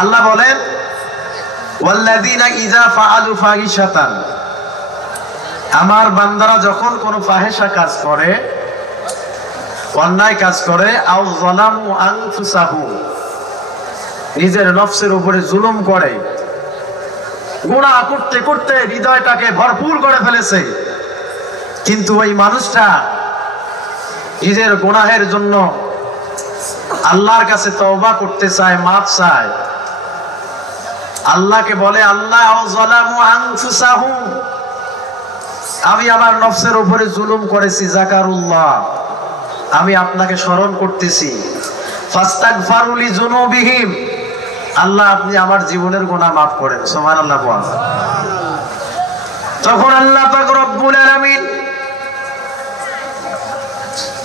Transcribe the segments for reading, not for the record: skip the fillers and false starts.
আল্লাহ বলেন ওয়াল্লাযীনা ইযা ফাআলু ফাহিশাতান, আমার বান্দারা যখন কোনো ফাহিশা কাজ করে, অন্যায় কাজ করে, আও যালামু আনফুসাহুম, নিজের নফসের উপরে জুলুম করে, গুনাহ করতে করতে হৃদয়টাকে ভরপুর করে ফেলেছে, কিন্তু ওই মানুষটা নিজের গুনাহের জন্য আল্লাহর কাছে তওবা করতে চায়, মাফ চায়, আল্লাহকে বলে আল্লাহ আও যালামু আনফুসাহুম, আমি আমার নফসের উপরে জুলুম করেছি, যাকারুল্লাহ, আমি আপনাকে স্মরণ করতেছি, ফাস্তাগফারু লিযুনুবিহিম, আল্লাহ আপনি আমার জীবনের গুনাহ মাফ করেন, সুবহানাল্লাহ বল। তখন আল্লাহ পাক রব্বুল আলামিন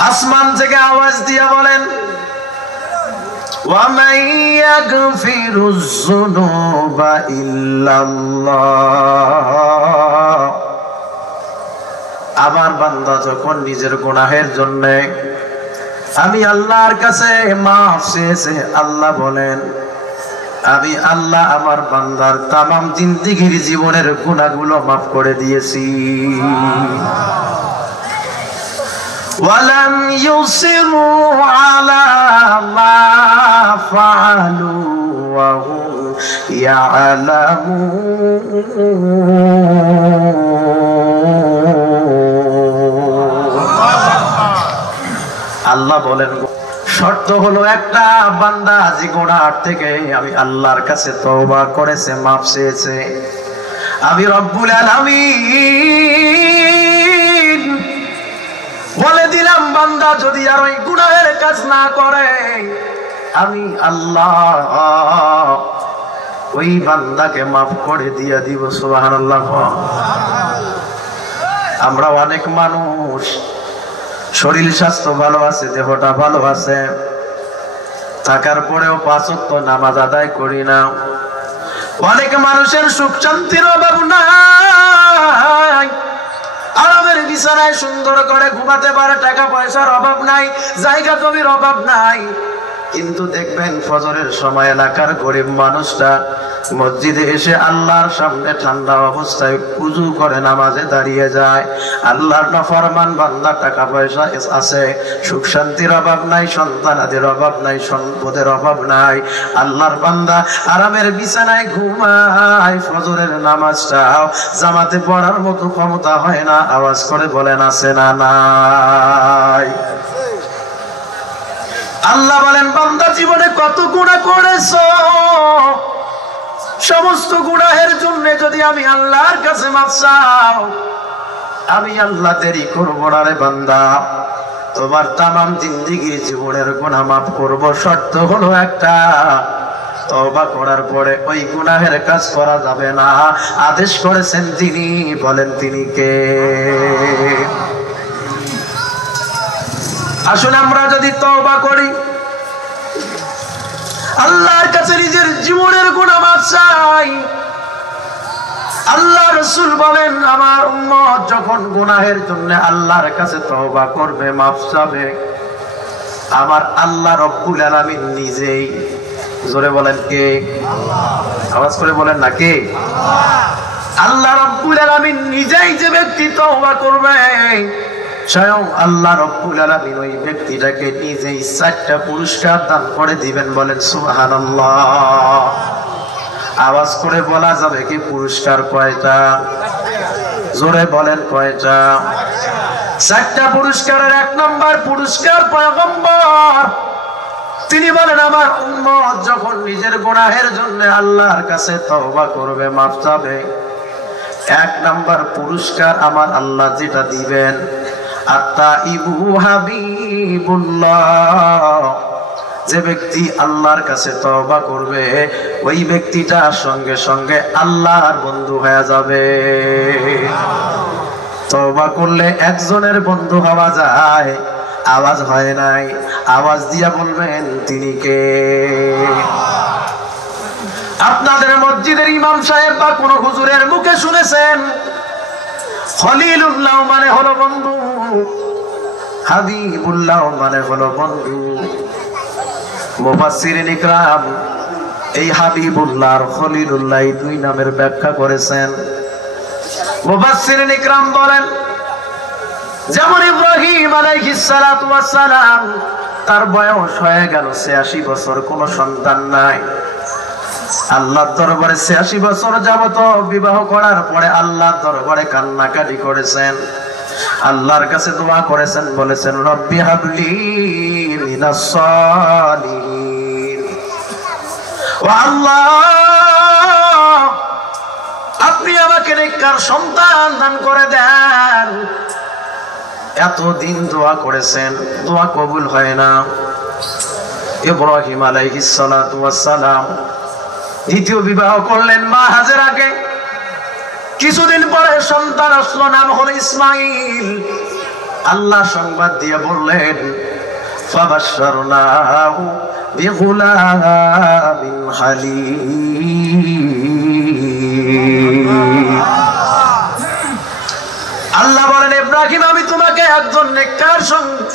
আসমান থেকে আওয়াজ দিয়ে বলেন ওয়া মান ইয়াগফিরুয যুনুবা ইল্লাল্লাহ, আমার বান্দা যখন নিজের গুনাহের জন্য আমি আল্লাহর কাছে মাফ চেয়েছে, আল্লাহ বলেন আমি আল্লাহ আমার বান্দার তামাম জিন্দেগীর জীবনের গুনাহগুলো মাফ করে দিয়েছি। ওয়ালাম ইউসিরু আলা মা ফাআলু ওয়া হুম ইয়ালামুন, আল্লাহ বলেন শর্ত হলো একটা, বান্দা যে গুনাহ থেকে আমি আল্লাহর কাছে তওবা করেছে, মাফ চেয়েছে, আমি রব্বুল আলামিন বলে দিলাম বান্দা যদি আর ওই গুনাহের কাজ না করে, আমি আল্লাহ ওই বান্দাকে মাফ করে দিয়ে দিব, সুবহানাল্লাহ। আমরা অনেক মানুষ শরীর স্বাস্থ্য ভালো আছে, দেহটা ভালো আছে, থাকার পরেও 5 ওয়াক্ত নামাজ আদায় করি না। অনেক মানুষের সুখ শান্তির অভাব নাই, আরামের বিছানায় সুন্দর করে ঘুমাতে পারে, টাকা পয়সার অভাব নাই, জায়গা জমির অভাব নাই, কিন্তু দেখবেন ফজরের সময় এলাকার গরিব মানুষটা মসজিদে এসে আল্লাহর সামনে ঠান্ডা অবস্থায় ওযু করে নামাজে দাঁড়িয়ে যায়। আল্লাহর নাফরমান বান্দা, টাকা পয়সা আছে, সুখ শান্তির অভাব নাই, সন্তানাদের অভাব নাই, সম্পদের অভাব নাই, আল্লাহর বান্দা আরামের বিছানায় ঘুমায়, ফজরের নামাজটাও জামাতে পড়ার মতো ক্ষমতা হয় না। আওয়াজ করে বলেন আছে না নাই? আল্লাহ বলেন বান্দা জীবনে কত গুনাহ করেছো, সমস্ত গুনাহের জন্য যদি আমি আল্লাহর কাছে মাফ চাও, আমি আল্লাহ দেরি করব না রে বান্দা, তোমার তামাম জিন্দেগীর জীবনের গুনাহ মাফ করব। শর্ত হলো একটা, তওবা করার পরে ওই গুনাহের কাজ করা যাবে না। আদেশ করেছেন তিনি, বলেন তিনি কে? আসুন আমরা যদি তওবা করি, আল্লাহর কাছে নিজের জীবনের গুনাহ মাফ চাই। আল্লাহ রাসূল বলেন আমার উম্মত যখন গুনাহের জন্য আল্লাহর কাছে তওবা করবে, মাফ চাবে, আমার আল্লাহ রব্বুল আলামিন নিজেই, জোরে বলেন কে? আল্লাহ। আওয়াজ করে বলেন না কে? আল্লাহ। আল্লাহ রব্বুল আলামিন নিজেই যে ব্যক্তি তওবা করবে, স্বয়ং আল্লাহ রব্বুল আলামিন ওই ব্যক্তিটাকে নিজেই 4টা পুরস্কার দান করে দিবেন, বলেন সুবহানাল্লাহ। আওয়াজ করে বলা যাবে কি পুরস্কার কয়টা? জোরে বলেন কয়টা? 4টা পুরস্কারের 1 নম্বর পুরস্কার পয়গম্বর তিনি বলেন আমার উম্মত যখন নিজের গুনাহের জন্য আল্লাহর কাছে তওবা করবে, মাফ চাবে, 1 নম্বর পুরস্কার আমার আল্লাহ যেটা দিবেন, আত-তাইবু হাবিবুল্লাহ, যে ব্যক্তি আল্লাহর কাছে তওবা করবে ওই ব্যক্তিটা সঙ্গে সঙ্গে আল্লাহর বন্ধু হয়ে যাবে। তওবা করলে একজনের বন্ধু হওয়া যায়, আওয়াজ হয় নাই, আওয়াজ দিয়া বলবেন তিনি কে? আপনাদের মসজিদের ইমাম সাহেব বা কোন হুজুরের মুখে শুনেছেন খলিলুল্লাহ মানে হলো বন্ধু, হাবিবুল্লাহ মানে হলো বন্ধু। মুফাসসিরিন ইকরাম এই হাবিবুল্লাহ আর খলিলুল্লাহ দুই নামের ব্যাখ্যা করেছেন মুফাসসিরিন ইকরাম বলেন যেমন ইব্রাহিম আলাইহিস সালাতু ওয়াস সালাম তার বয়স হয়ে গেল ৮৬ বছর, কোনো সন্তান নাই। আল্লাহর দরবারে ৮৬ বছর যাবত বিবাহ করার পরে আল্লাহর দরবারে কান্নাকাটি করেছেন, আল্লাহর কাছে দোয়া করেছেন, বলেছেন রব্বি হাবলি মিনাস সালিহিন। ও আল্লাহ, আপনি আমাকে নেককার সন্তান দান করে দেন। এতদিন দোয়া করেছেন, দোয়া কবুল হয় না। ইব্রাহিম আলাইহিস সালাতু ওয়াস সালাম দ্বিতীয় বিবাহ করলেন মা হাজেরাকে। কিছুদিন পরে সন্তান আসলো, নাম হলো ইসমাইল। আল্লাহ সংবাদ দিয়ে বললেন ফাবাশশারনাহু বিগুলামিন হালিম। আল্লাহ বলেন ইব্রাহিম, আমি তোমাকে একজন নেককার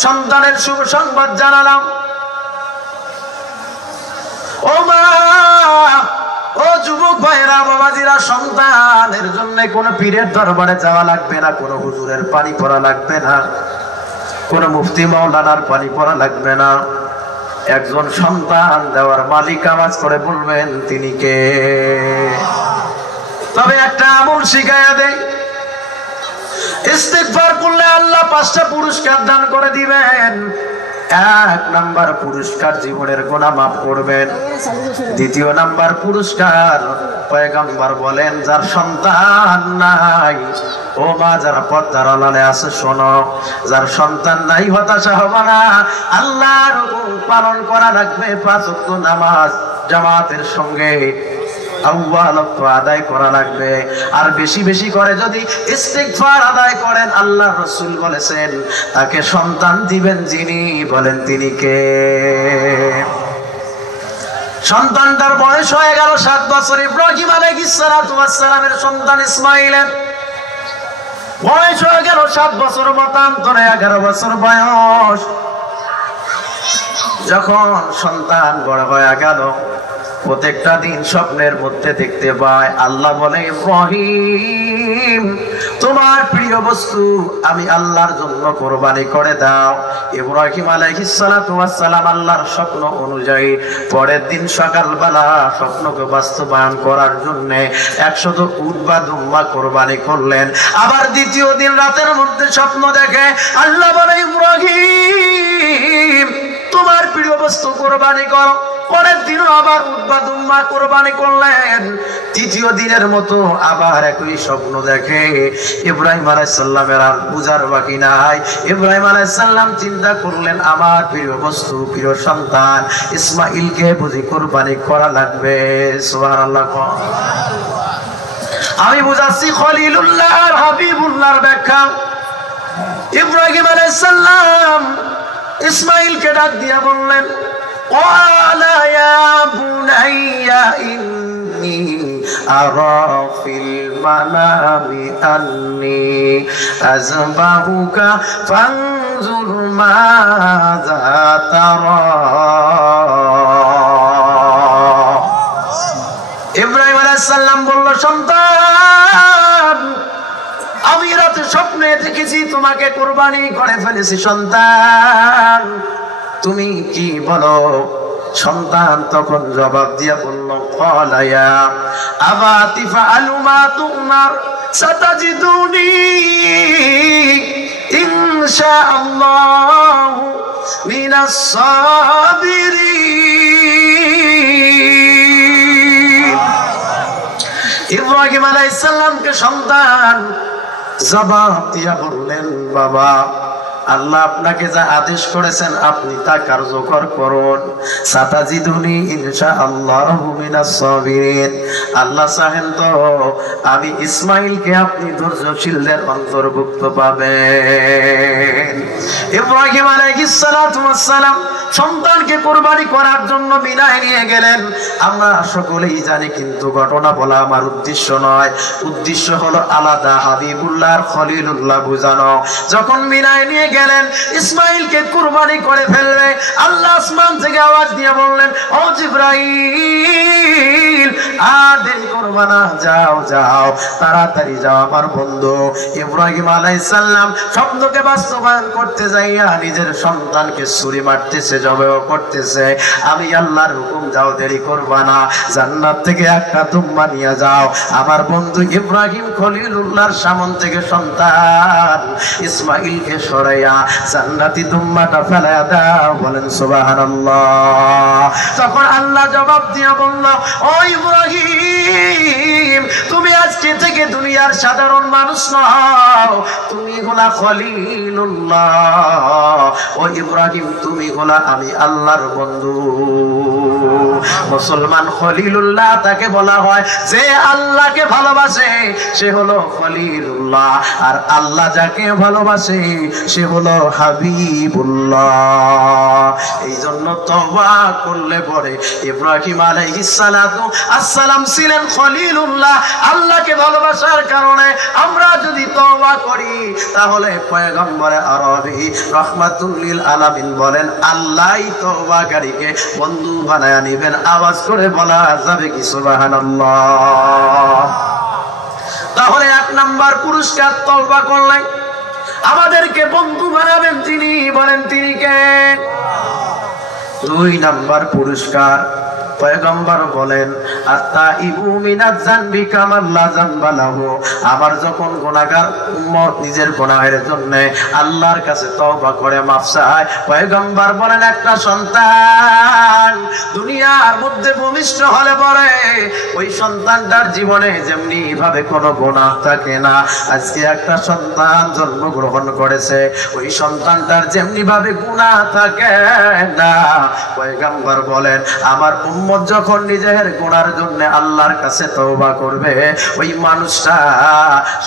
সন্তানের শুভ সংবাদ জানালাম। ও মা, ও যুবক ভাইরা, বাবাজিরা, সন্তানের জন্য কোনো পীরের দরবারে যাওয়া লাগবে না, কোনো হুজুরের পানি পড়া লাগবে না, কোনো মুফতি মাওলানার পানি পড়া লাগবে না। একজন সন্তান দেওয়ার মালিক আওয়াজ করে বলবেন তিনি কে? তবে একটা আমল শিখাইয়া দেয়, ইস্তিগফার করলে আল্লাহ ৫টা পুরস্কার দান করে দিবেন। ১ নাম্বার পুরস্কার জীবনের গুনাহ মাফ করবেন। ২য় নাম্বার পুরস্কার পয়গম্বর বলেন যার সন্তান নাই, ও মা যারা পর্দার আড়ালে আছে শোনো, যার সন্তান নাই হতাশা হবে না, আল্লাহর হুকুম পালন করা লাগবে। ৫ ওয়াক্ত নামাজ জামাতের সঙ্গে আউয়াল ওয়াক্ত আদায় করা লাগবে। আর বেশি বেশি করে যদি ইস্তিগফার আদায় করেন, আল্লাহর রাসূল বলেছেন তাকে সন্তান দিবেন যিনি, বলেন তিনি কে? সন্তানটার বয়স হয়ে গেল ৭ বছর। ইব্রাহিম আলাইহিস সালাতু ওয়াস সালামের সন্তান ইসমাঈলের বয়স হয়ে গেল ৭ বছর, মতান্তরে ১১ বছর বয়স। যখন সন্তান বড় হয়ে গেল, প্রত্যেকটা দিন স্বপ্নের মধ্যে দেখতে পায়, আল্লাহ বলে ইব্রাহিম তোমার প্রিয় বস্তু আমি আল্লাহর জন্য কোরবানি করে দাও। ইব্রাহিম আলাইহিস সালাতু ওয়াস সালাম আল্লাহর স্বপ্ন অনুযায়ী পরের দিন সকালবেলা স্বপ্নকে বাস্তবায়ন করার জন্য ১০০ উট বা দুম্বা কোরবানি করলেন। আবার দ্বিতীয় দিন রাতের মধ্যে স্বপ্ন দেখে, আল্লাহ বলে ইব্রাহিম তোমার প্রিয় বস্তু কোরবানি করো। পরের দিনও আবার উট বা দুম্বা কোরবানি করলেন। তৃতীয় দিনের মতো আবার একই স্বপ্ন দেখে। ইব্রাহিম আলাইহিস সালামের আর বুঝার বাকি নাই। ইব্রাহিম আলাইহিস সালাম চিন্তা করলেন আমার প্রিয় বস্তু, প্রিয় সন্তান ইসমাঈলকে বুঝি কোরবানি করা লাগবে। সুবহানাল্লাহ। আমি বুঝাচ্ছি খলিলুল্লাহ আর হাবিবুল্লাহর ব্যাখ্যা। ইব্রাহিম আলাইহিস সালাম ইসমাঈলকে ডাক দিয়া বললেন, ওয়ালা ইয়া বুনাইয়া ইন্নী আরা ফিল মানামি আন্নী আযবাহুকা ফানজুর মাযা তারা। ইব্রাহিম আলাইহিস সালাম বলল, সন্তান আমি রাতে স্বপ্নে দেখেছি তোমাকে কোরবানি করে ফেলেছি। সন্তান তুমি কি বলো? সন্তান তখন জবাব দিয়া বলল, ক্বালা ইয়া আবাতি ফাআলু মা তুমার সাতাজিদুনি ইনশাআল্লাহু মিনাস সাবিরিন। ইব্রাহিম আলাইহিস সালামকে সন্তান জবাব দিয়া বললেন, বাবা আল্লাহ আপনাকে যা আদেশ করেছেন আপনি তা কার্যকর করুন। সাতাজিদুনি ইনশাআল্লাহু মিনাস সাবিরিন। আল্লাহ চাহেন তো আমি ইসমাঈলকে আপনি ধৈর্যশীলদের অন্তর্ভুক্ত পাবেন। ইব্রাহিম আলাইহিস সালাতু ওয়াস সালাম সন্তানকে কুরবানি করার জন্য মিনায় নিয়ে গেলেন। আমরা সকলেই জানি, কিন্তু ঘটনা বলা আমার উদ্দেশ্য নয়। উদ্দেশ্য হলো আলাদা, হাবিবুল্লাহ আর খলিলুল্লাহ বুঝানো। যখন মিনায় নিয়ে গেলেন, ইসমাইলকে কুরবানি করে ফেলবে, আল্লাহ আসমান থেকে আওয়াজ দিয়ে বললেন, ও জিবরাইল, আর দেরি করবা না, যাও যাও, তাড়াতাড়ি যাও। আমার বন্ধু ইব্রাহিম আলাইহিস সালাম শব্দকে বাস্তবায়ন করতে যাইয়া নিজের সন্তানকে ছুরি মারতেছে, জবাই করতেছে। আমি আল্লাহর হুকুম, যাও, দেরি করবা না, জান্নাত থেকে একটা দুম্বা নিয়ে যাও। আমার বন্ধু ইব্রাহিম খলিলুল্লাহর সামনে থেকে সন্তান ইসমাইলকে সরাইয়া জান্নাতি দুম্বাটা ফেলায়া দাও। বলেন সুবহানাল্লাহ। তখন আল্লাহ জবাব দিয়া বলল, ও ইব্রাহিম, তুমি আজকে থেকে দুনিয়ার সাধারণ মানুষ নও, তুমি হলা খলিলুল্লাহ। ও ইব্রাহিম, তুমি হলা আমি আল্লাহর বন্ধু। মুসলমান খলিলুল্লাহ তাকে বলা হয় যে আল্লাহকে ভালোবাসে, সে হলো খলিলুল্লাহ। আর আল্লাহ যাকে ভালোবাসে সে হলো হাবিবুল্লাহ। এই জন্য তওবা করলে পরে ইব্রাহিম আলাইহিস সালাতু আসসালাম ছিলেন খলিলুল্লাহ। আল্লাহকে ভালোবাসার কারণে আমরা যদি তওবা করি, তাহলে পয়গম্বর আরবি রাহমাতুল লিল আলামিন বলেন, আল্লাহই তওবাকারীকে বন্ধু বানায়া নেবেন। আওয়াজ করে বলা যাবে কি সুবহানাল্লাহ? তাহলে এক নাম্বার পুরস্কার তওবা করলে আমাদেরকে বন্ধু বানাবেন তিনি। বলেন তিনি কে? দুই নাম্বার পুরস্কার পয়গম্বর বলেন, আত্তাইবু মিনাজ যানবি কামান লা যানবা লাহু। আমার যখন গুনাহগার উম্মত নিজের গুনাহের জন্য আল্লাহর কাছে তওবা করে মাফ চায়, পয়গম্বর বলেন একটা সন্তান দুনিয়ার মধ্যে ভূমিষ্ঠ হলে পরে ওই সন্তানটার জীবনে যেমনি ভাবে কোনো গুনাহ থাকে না। আজকে একটা সন্তান জন্মগ্রহণ করেছে, ওই সন্তানটার যেমনি ভাবে গুনাহ থাকে না। পয়গম্বর বলেন আমার উম্মত যখন নিজের গুনার জন্য আল্লাহর কাছে তওবা করবে, ওই মানুষটা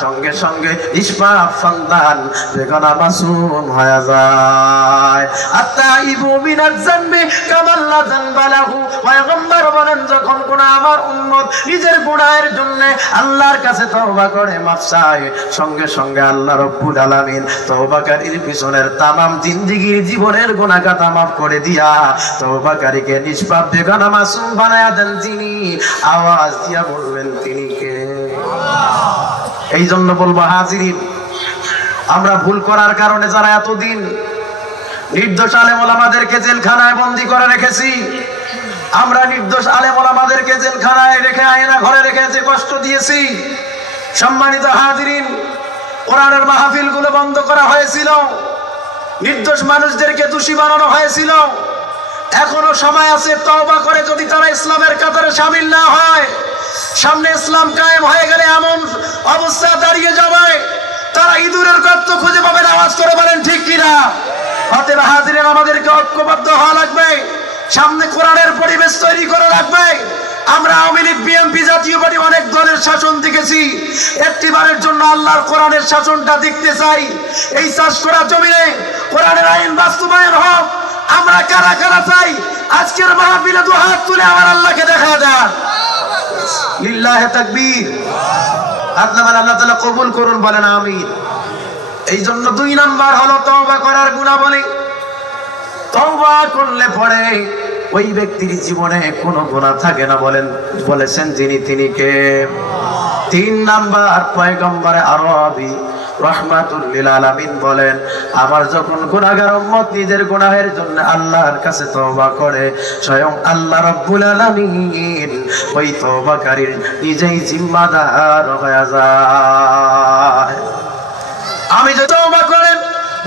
সঙ্গে সঙ্গে নিষ্পাপ সন্তান বেগুনা মাসুম হয়ে যায়। আত্তাইবু মিনাজ যানবি কামান লা যানবা লাহু। পয়গম্বর বলেন যখন গুনাহ আমার উম্মত নিজের গুনাহের জন্য আল্লাহর কাছে তওবা করে মাফ চায়, সঙ্গে সঙ্গে আল্লাহ রাব্বুল আলামিন তওবাকারীর পিছনের তামাম জিন্দেগির জীবনের গুনাহ কাটা মাফ করে দিয়া তওবাকারীকে নিষ্পাপ বেগুনা মাসুম বানায়া দেন তিনি। আওয়াজ দিয়া বলবেন তিনি কে? এই জন্য বলবো হাজিরিন, আমরা ভুল করার কারণে যারা এতদিন নির্দোষ আলেম ওলামাদেরকে জেলখানায় বন্দী করে রেখেছি, আমরা নির্দোষ আলেম ওলামাদেরকে জেলখানায় রেখে আয়না ঘরে রেখে যে কষ্ট দিয়েছি, সম্মানিত হাজিরিন, কোরআনের মাহফিলগুলো বন্ধ করা হয়েছিল, নির্দোষ মানুষদেরকে দোষী বানানো হয়েছিল। এখনো সময় আছে, তওবা করে যদি তারা ইসলামের কাতারে শামিল না হয়, সামনে ইসলাম কায়েম হয়ে গেলে এমন অবস্থা দাঁড়িয়ে যাবে তারা ইঁদুরের গর্ত খুঁজে পাবেন। আওয়াজ করে বলেন ঠিক কিনা? অতএব হাজিরিন, আমাদেরকে ঐক্যবদ্ধ হওয়া লাগবে, সামনে কোরআনের পরিবেশ তৈরি করা লাগবে। আমরা আওয়ামী লীগ, বিএনপি, জাতীয় পার্টি অনেক দলের শাসন দেখেছি, একটিবারের জন্য আল্লাহর কোরআনের শাসনটা দেখতে চাই। এই চাষ করা জমিনে কোরআনের আইন বাস্তবায়ন হোক। আমরা কারা কারা চাই আজকের মাহফিলে দু হাত তুলে আমার আল্লাহকে দেখা দেন। লিল্লাহি তাকবীর। আল্লাহ তাআলা কবুল করুন, বলেন আমিন। এই জন্য দুই নাম্বার হলো তওবা করার গুণাবলী। তওবা করলে পরে ওই ব্যক্তির জীবনে কোনো গুনাহ থাকে না। বলেছেন তিনি কে? তিন নাম্বার পয়গম্বর আরবি রাহমাতুল লিল আলামিন বলেন, আমার যখন গুনাহগার উম্মত নিজের গুনাহের জন্য আল্লাহর কাছে তওবা করে, স্বয়ং আল্লাহ রাব্বুল আলামিন ওই তওবাকারীর নিজেই জিম্মাদার হয়ে যায়। আমি যে তওবা করেন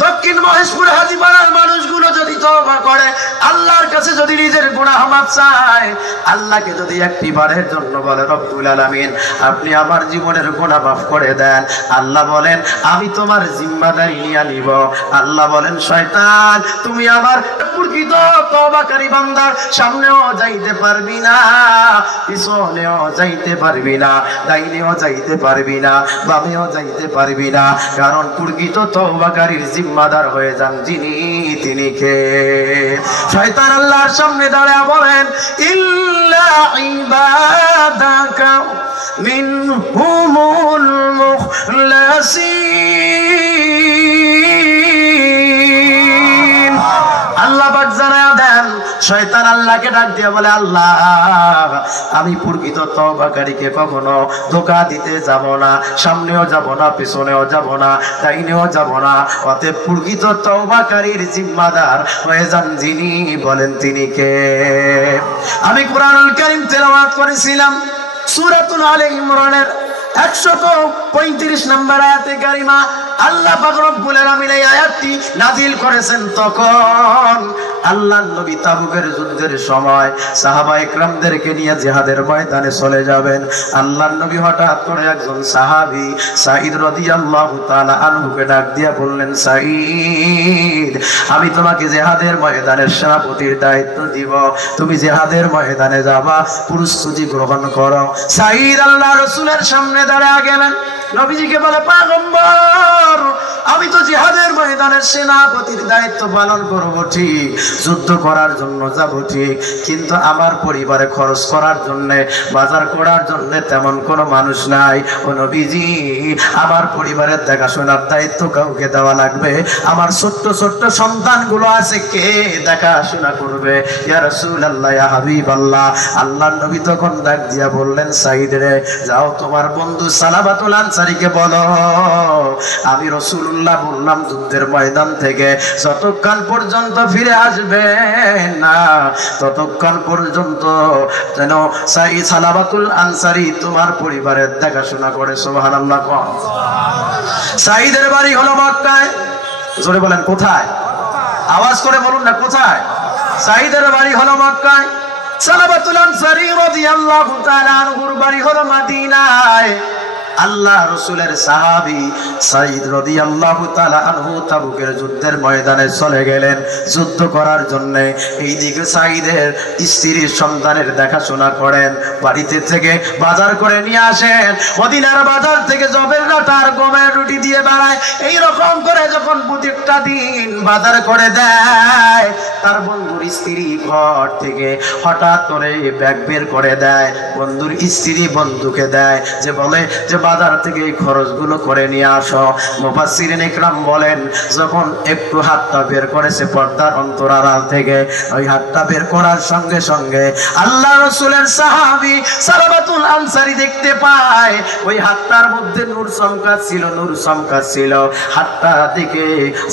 দক্ষিণ মহেশপুর হাজীপাড়ার মানুষগুলো যদি তওবা করে, আল্লাহর কাছে যদি নিজের গুনাহ মাফ চায়, আল্লাহকে যদি একটিবারের জন্য বলে রব্বুল আলামিন আপনি আমার জীবনের গুনাহ মাফ করে দেন, আল্লাহ বলেন আমি তোমার জিম্মাদারি নিয়ে নিব। আল্লাহ বলেন শয়তান তুমি আমার প্রকৃত তওবাকারী বান্দার সামনেও যাইতে পারবি না, পিছনেও যাইতে পারবি না, ডাইনেও যাইতে পারবি না, বামেও যাইতে পারবি না, কারণ প্রকৃত তওবাকারীর জিম্মাদার হয়ে যান যিনি, তিনি কে? শয়তান আল্লাহর সামনে দাঁড়ায় বলেন ইল্লা ইবাদাকা মিনহুমুল মুখলাসিন। আল্লাহ পাক জানায়া দেন, শয়তান আল্লাহকে ডাক দিয়ে বলে আল্লাহ আমি প্রকৃত তওবাকারীকে কখনো ধোঁকা দিতে যাব না, সামনেও যাব না, পিছনেও যাব না, ডাইনেও যাব না। অতএব প্রকৃত তওবাকারীর জিম্মাদার হয়ে যান যিনি, বলেন তিনি কে? আমি কোরআনুল কারীম তেলাওয়াত করেছিলাম সূরাতুল আলে ইমরানের 135 নম্বর আয়াতে কারিমা। আল্লাহ পাক রব্বুল আলামিন এই আয়াতটি নাযিল করেছেন তখন আল্লাহর নবী তাবুকের যুদ্ধের সময় সাহাবায়ে কেরামদেরকে নিয়ে জিহাদের ময়দানে চলে যাবেন। আল্লাহর নবী হঠাৎ করে একজন সাহাবী সাঈদ রাদিয়াল্লাহু তাআলা আনহুকে ডাক দিয়ে বললেন, সাঈদ আমি তোমাকে জিহাদের ময়দানের সেনাপতির দায়িত্ব দিব, তুমি জিহাদের ময়দানে যাবা, প্রস্তুতি গ্রহণ করো। সাঈদ আল্লাহ রাসূলের সামনে দাঁড়িয়ে গেলেন, নবীজিকে বলে পয়গম্বর আমি তো জিহাদের ময়দানের সেনাপতির দায়িত্ব পালন করব ঠিক, যুদ্ধ করার জন্য যাব ঠিক, কিন্তু আমার পরিবারে খরচ করার জন্য, বাজার করার জন্য তেমন কোনো মানুষ নাই। ও নবীজি আমার পরিবারের দেখাশোনার দায়িত্ব কাউকে দেওয়া লাগবে, আমার ছোট্ট ছোট্ট সন্তানগুলো আছে, কে দেখাশোনা করবে? ইয়া রাসূলুল্লাহ ইয়া হাবিবাল্লাহ। আল্লাহর নবী তখন ডাক দিয়া বললেন, সাঈদ রে যাও তোমার বন্ধু সালাবাতুল আনসারীকে বলো আমি রাসূলুল্লাহ বললাম যুদ্ধের ময়দান থেকে যতক্ষণ পর্যন্ত ফিরে আসবে না ততক্ষণ পর্যন্ত যেন সালাবাতুল আনসারী তোমার পরিবারের দেখাশোনা করে। সুবহানাল্লাহ। সাঈদের বাড়ি হলো মক্কায়। জোরে বলেন কোথায়? আওয়াজ করে বলুন না কোথায়? সাঈদের বাড়ি হলো মক্কায়, সালাবাতুল আনসারী রাদিয়াল্লাহু তাআলা আনহুর বাড়ি হলো মদিনায়। আল্লাহ রাসূলের সাহাবী সাঈদ রাদিয়াল্লাহু তাআলা আনহু তাবুকের যুদ্ধের ময়দানে চলে গেলেন যুদ্ধ করার জন্য। এইদিকে সাঈদের স্ত্রীর সন্তানের দেখাশোনা করেন, বাড়িতে থেকে বাজার করে নিয়ে আসেন, মদিনার বাজার থেকে জবের ডাঁটা আর গমের রুটি দিয়ে বেড়ায়। এই রকম করে যখন প্রত্যেকটা দিন বাজার করে দেয়, তার বন্ধুর স্ত্রী ঘর থেকে হঠাৎ করে ব্যাগ বের করে দেয়, বন্ধুর স্ত্রী বন্ধুকে দেয়, যে বলে যে বাজার থেকে এই খরচগুলো করে নিয়ে আসো। মুফাসসিরিন ইকরাম বলেন যখন একটু হাতটা বের করেছে পর্দার অন্তরাল থেকে, ওই হাতটা বের করার সঙ্গে সঙ্গে আল্লাহ রাসূলের সাহাবী সালাবাতুল আনসারী দেখতে পায় ওই হাতটার মধ্যে নূর চমকাচ্ছিল, নূর চমকাচ্ছিল। হাতটা দেখে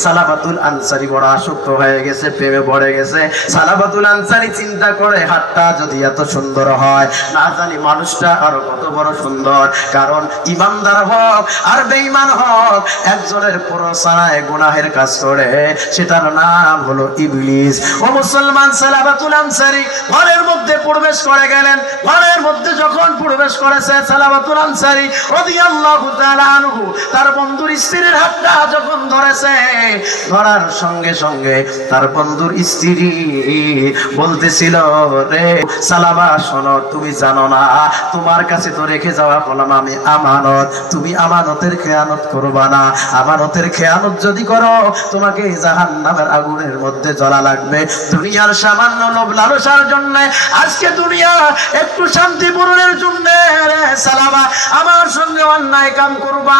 সালাবাতুল আনসারী বড় আসক্ত হয়ে গেছে, প্রেমে পড়ে গেছে। সালাবাতুল আনসারী চিন্তা করে হাতটা যদি এত সুন্দর হয়, না জানি মানুষটা আরো কত বড় সুন্দর। কারণ ইমানদার হোক আর বেঈমান হোক, একজনের প্ররোচনায় গুনাহের কাজ করে, সেটার নাম হলো ইবলিস। ও মুসলমান, সালাবাতুল আনসারী ঘরের মধ্যে প্রবেশ করে গেলেন। ঘরের মধ্যে যখন প্রবেশ করেছে সালাবাতুল আনসারী রাদিয়াল্লাহু তাআলা আনহু তার বন্ধুর স্ত্রীর হাতটা যখন ধরেছে, ধরার সঙ্গে সঙ্গে তার বন্ধুর স্ত্রী বলতেছিল, রে সালাবা শোনো, তুমি জানো না তোমার কাছে তো রেখে যাওয়া বললাম আমি আমানত, তুমি আমানতের খেয়ানত করবা না। আমানতের খেয়ানত যদি করো তোমাকে জাহান্নামের আগুনের মধ্যে জ্বলা লাগবে। দুনিয়ার সামান্য লোভ লালসার জন্য, আজকে দুনিয়া একটু শান্তি পূরণের জন্য সালাবা আমার সঙ্গে অন্যায় কাম করবা,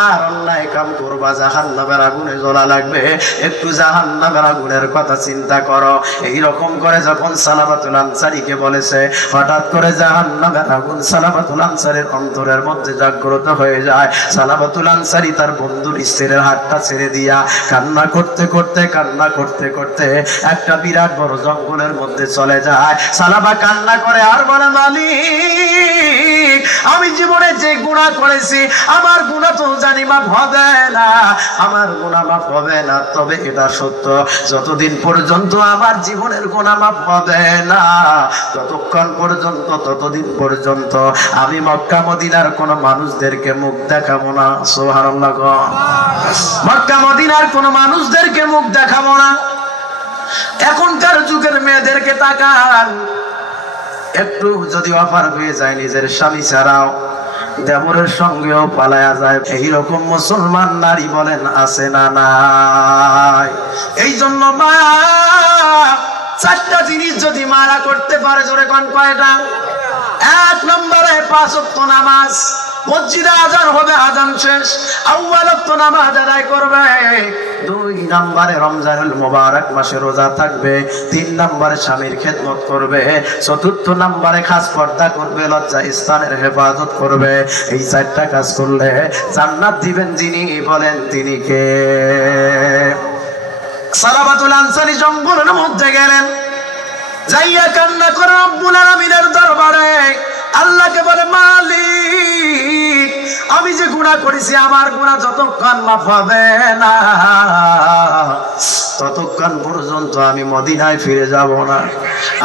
আর অন্যায় কাম করবা, জাহান্নামের আগুনে জ্বলা লাগবে। একটু জাহান্নামের আগুনের কথা চিন্তা করো। এইরকম করে যখন সালাবাতুল আনসারীকে বলেছে, হঠাৎ করে জাহান্নামের আগুন সালাবাতুল আনসারীর অন্তরের মধ্যে জাগ্রত হয়ে যায়। সালাবাতুল আনসারী তার বন্ধুর স্ত্রীর হাতটা ছেড়ে দিয়া কান্না করতে করতে একটা বিরাট বড় জঙ্গলের মধ্যে চলে যায়। সালাবা কান্না করে আর বলে, মালিক আমি জীবনে যে গুনাহ করেছি, আমার গুনাহ তো জানি মাফ হবে না, আমার গুনাহ মাফ হবে না। তবে এটা সত্য, যতদিন পর্যন্ত আমার জীবনের গুনাহ মাফ হবে না ততদিন পর্যন্ত আমি মক্কা মদিনার কোন মানুষদেরকে মুখ দেখাবো না। সুবহানাল্লাহ। মক্কা মদিনার কোন মানুষদেরকে মুখ দেখাবো না। এখনকার যুগের মেয়েদেরকে তাকান, একটু যদি অফার হয়ে যায় নিজের স্বামী ছাড়াও দেবরের সঙ্গেও পালায়া যায়। এইরকম মুসলমান নারী বলেন আছে না নাই? এই জন্য মা চারটা জিনিস যদি মারা করতে পারে, জোরে কোন কয়টা? এক নম্বরে 5 ওয়াক্ত নামাজ, মসজিদে আজান হবে, আজান শেষ আউয়াল ওয়াক্ত নামাজ আদায় করবে। 2 নম্বরে রমজানুল মুবারক মাসে রোজা থাকবে। 3 নম্বরে স্বামীর খেদমত করবে। 4 নম্বরে খাস পর্দা করবে, লজ্জা স্থানের হেফাজত করবে। এই 4টা কাজ করলে জান্নাত দিবেন যিনি, বলেন তিনি কে? সালাবাতুল আনসারী জঙ্গলের মধ্যে গেলেন, যাইয়া কান্না করে রব্বুল আলামিনের দরবারে আল্লাহকে বলে, মালিক আমি যে গুনাহ করেছি, আমার গুনাহ যতক্ষণ মাফ হবে না ততক্ষণ পর্যন্ত আমি মদিনায় ফিরে যাব না।